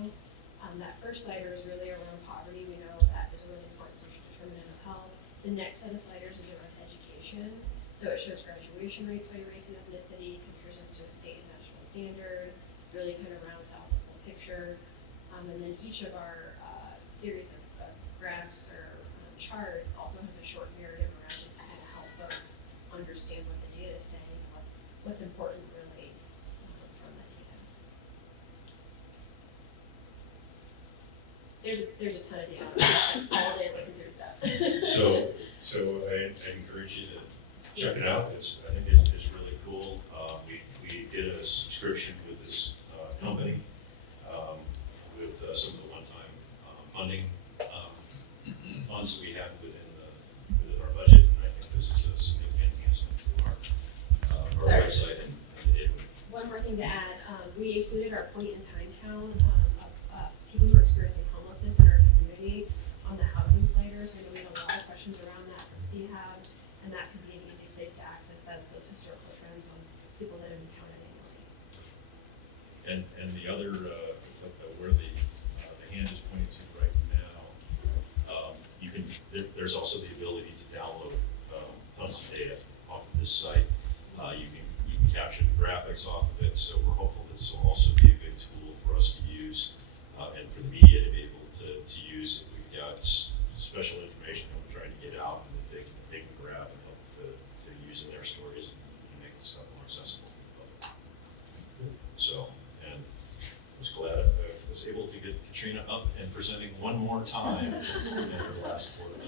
That first slider is really around poverty. We know that is a really important social determinant of health. The next set of sliders is around education. So it shows graduation rates by race and ethnicity, compares us to a state and national standard, really kind of rounds out the full picture. And then each of our series of graphs or charts also has a short narrative around it to kind of help folks understand what the data is saying and what's important really from that data. There's a ton of data. All day looking through stuff. So I encourage you to check it out. I think it's really cool. We did a subscription with this company with some of the one-time funding funds that we have within our budget, and I think this is a significant enhancement to our website. One more thing to add, we included our point-in-time count of people who are experiencing homelessness in our community on the housing sliders. I know we had a lot of questions around that from CHAB, and that could be an easy place to access those historical trends on people that have been counted annually. And the other, where the hand is pointing to right now, there's also the ability to download tons of data off of this site. You can capture the graphics off of it, so we're hopeful this will also be a good tool for us to use and for the media to be able to use if we've got special information that we're trying to get out and that they can grab and help to use in their stories and make the stuff more accessible for the public. So, and I was glad I was able to get Katrina up and presenting one more time in her last quarter.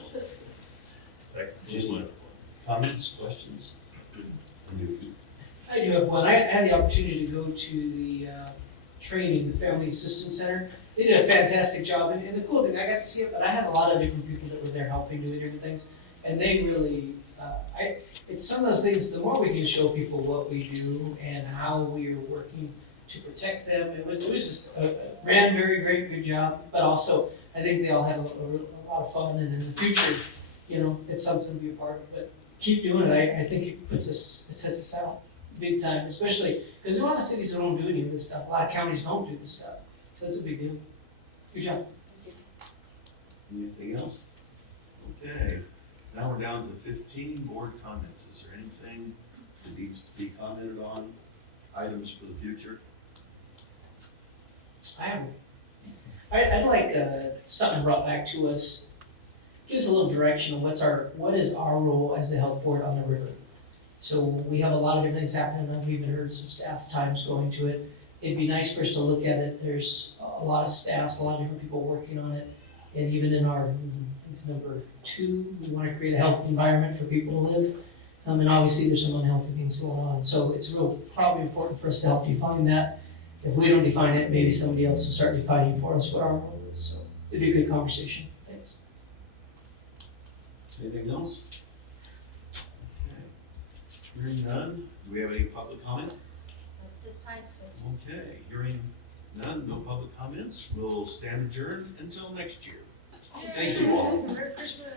That concludes my report. Comments, questions? I do have one. I had the opportunity to go to the training, the Family Assistance Center. They did a fantastic job, and the cool thing, I got to see it, but I had a lot of different people that were there helping doing different things, and they really, it's some of those things, the more we can show people what we do and how we are working to protect them, it was just ran very great, good job, but also, I think they all had a lot of fun, and in the future, it's something to be a part of, but keep doing it. I think it sets us out big time, especially because there are a lot of cities that don't do any of this stuff. A lot of counties don't do this stuff, so it's a big deal. Good job. Anything else? Okay, now we're down to 15 board comments. Is there anything that needs to be commented on? Items for the future? I'd like something brought back to us. Give us a little direction on what is our role as the health board on the river. So we have a lot of different things happening, and we've even heard some staff times going to it. It'd be nice for us to look at it. There's a lot of staffs, a lot of different people working on it. And even in our, it's number 2, we want to create a healthy environment for people to live. And obviously there's some unhealthy things going on. So it's probably important for us to help define that. If we don't define it, maybe somebody else will start defining for us what our role is. So it'd be a good conversation. Thanks. Anything else? Okay. Hearing none, do we have any public comment? At this time, so. Okay, hearing none, no public comments. We'll stand adjourned until next year. Thank you all. Merry Christmas.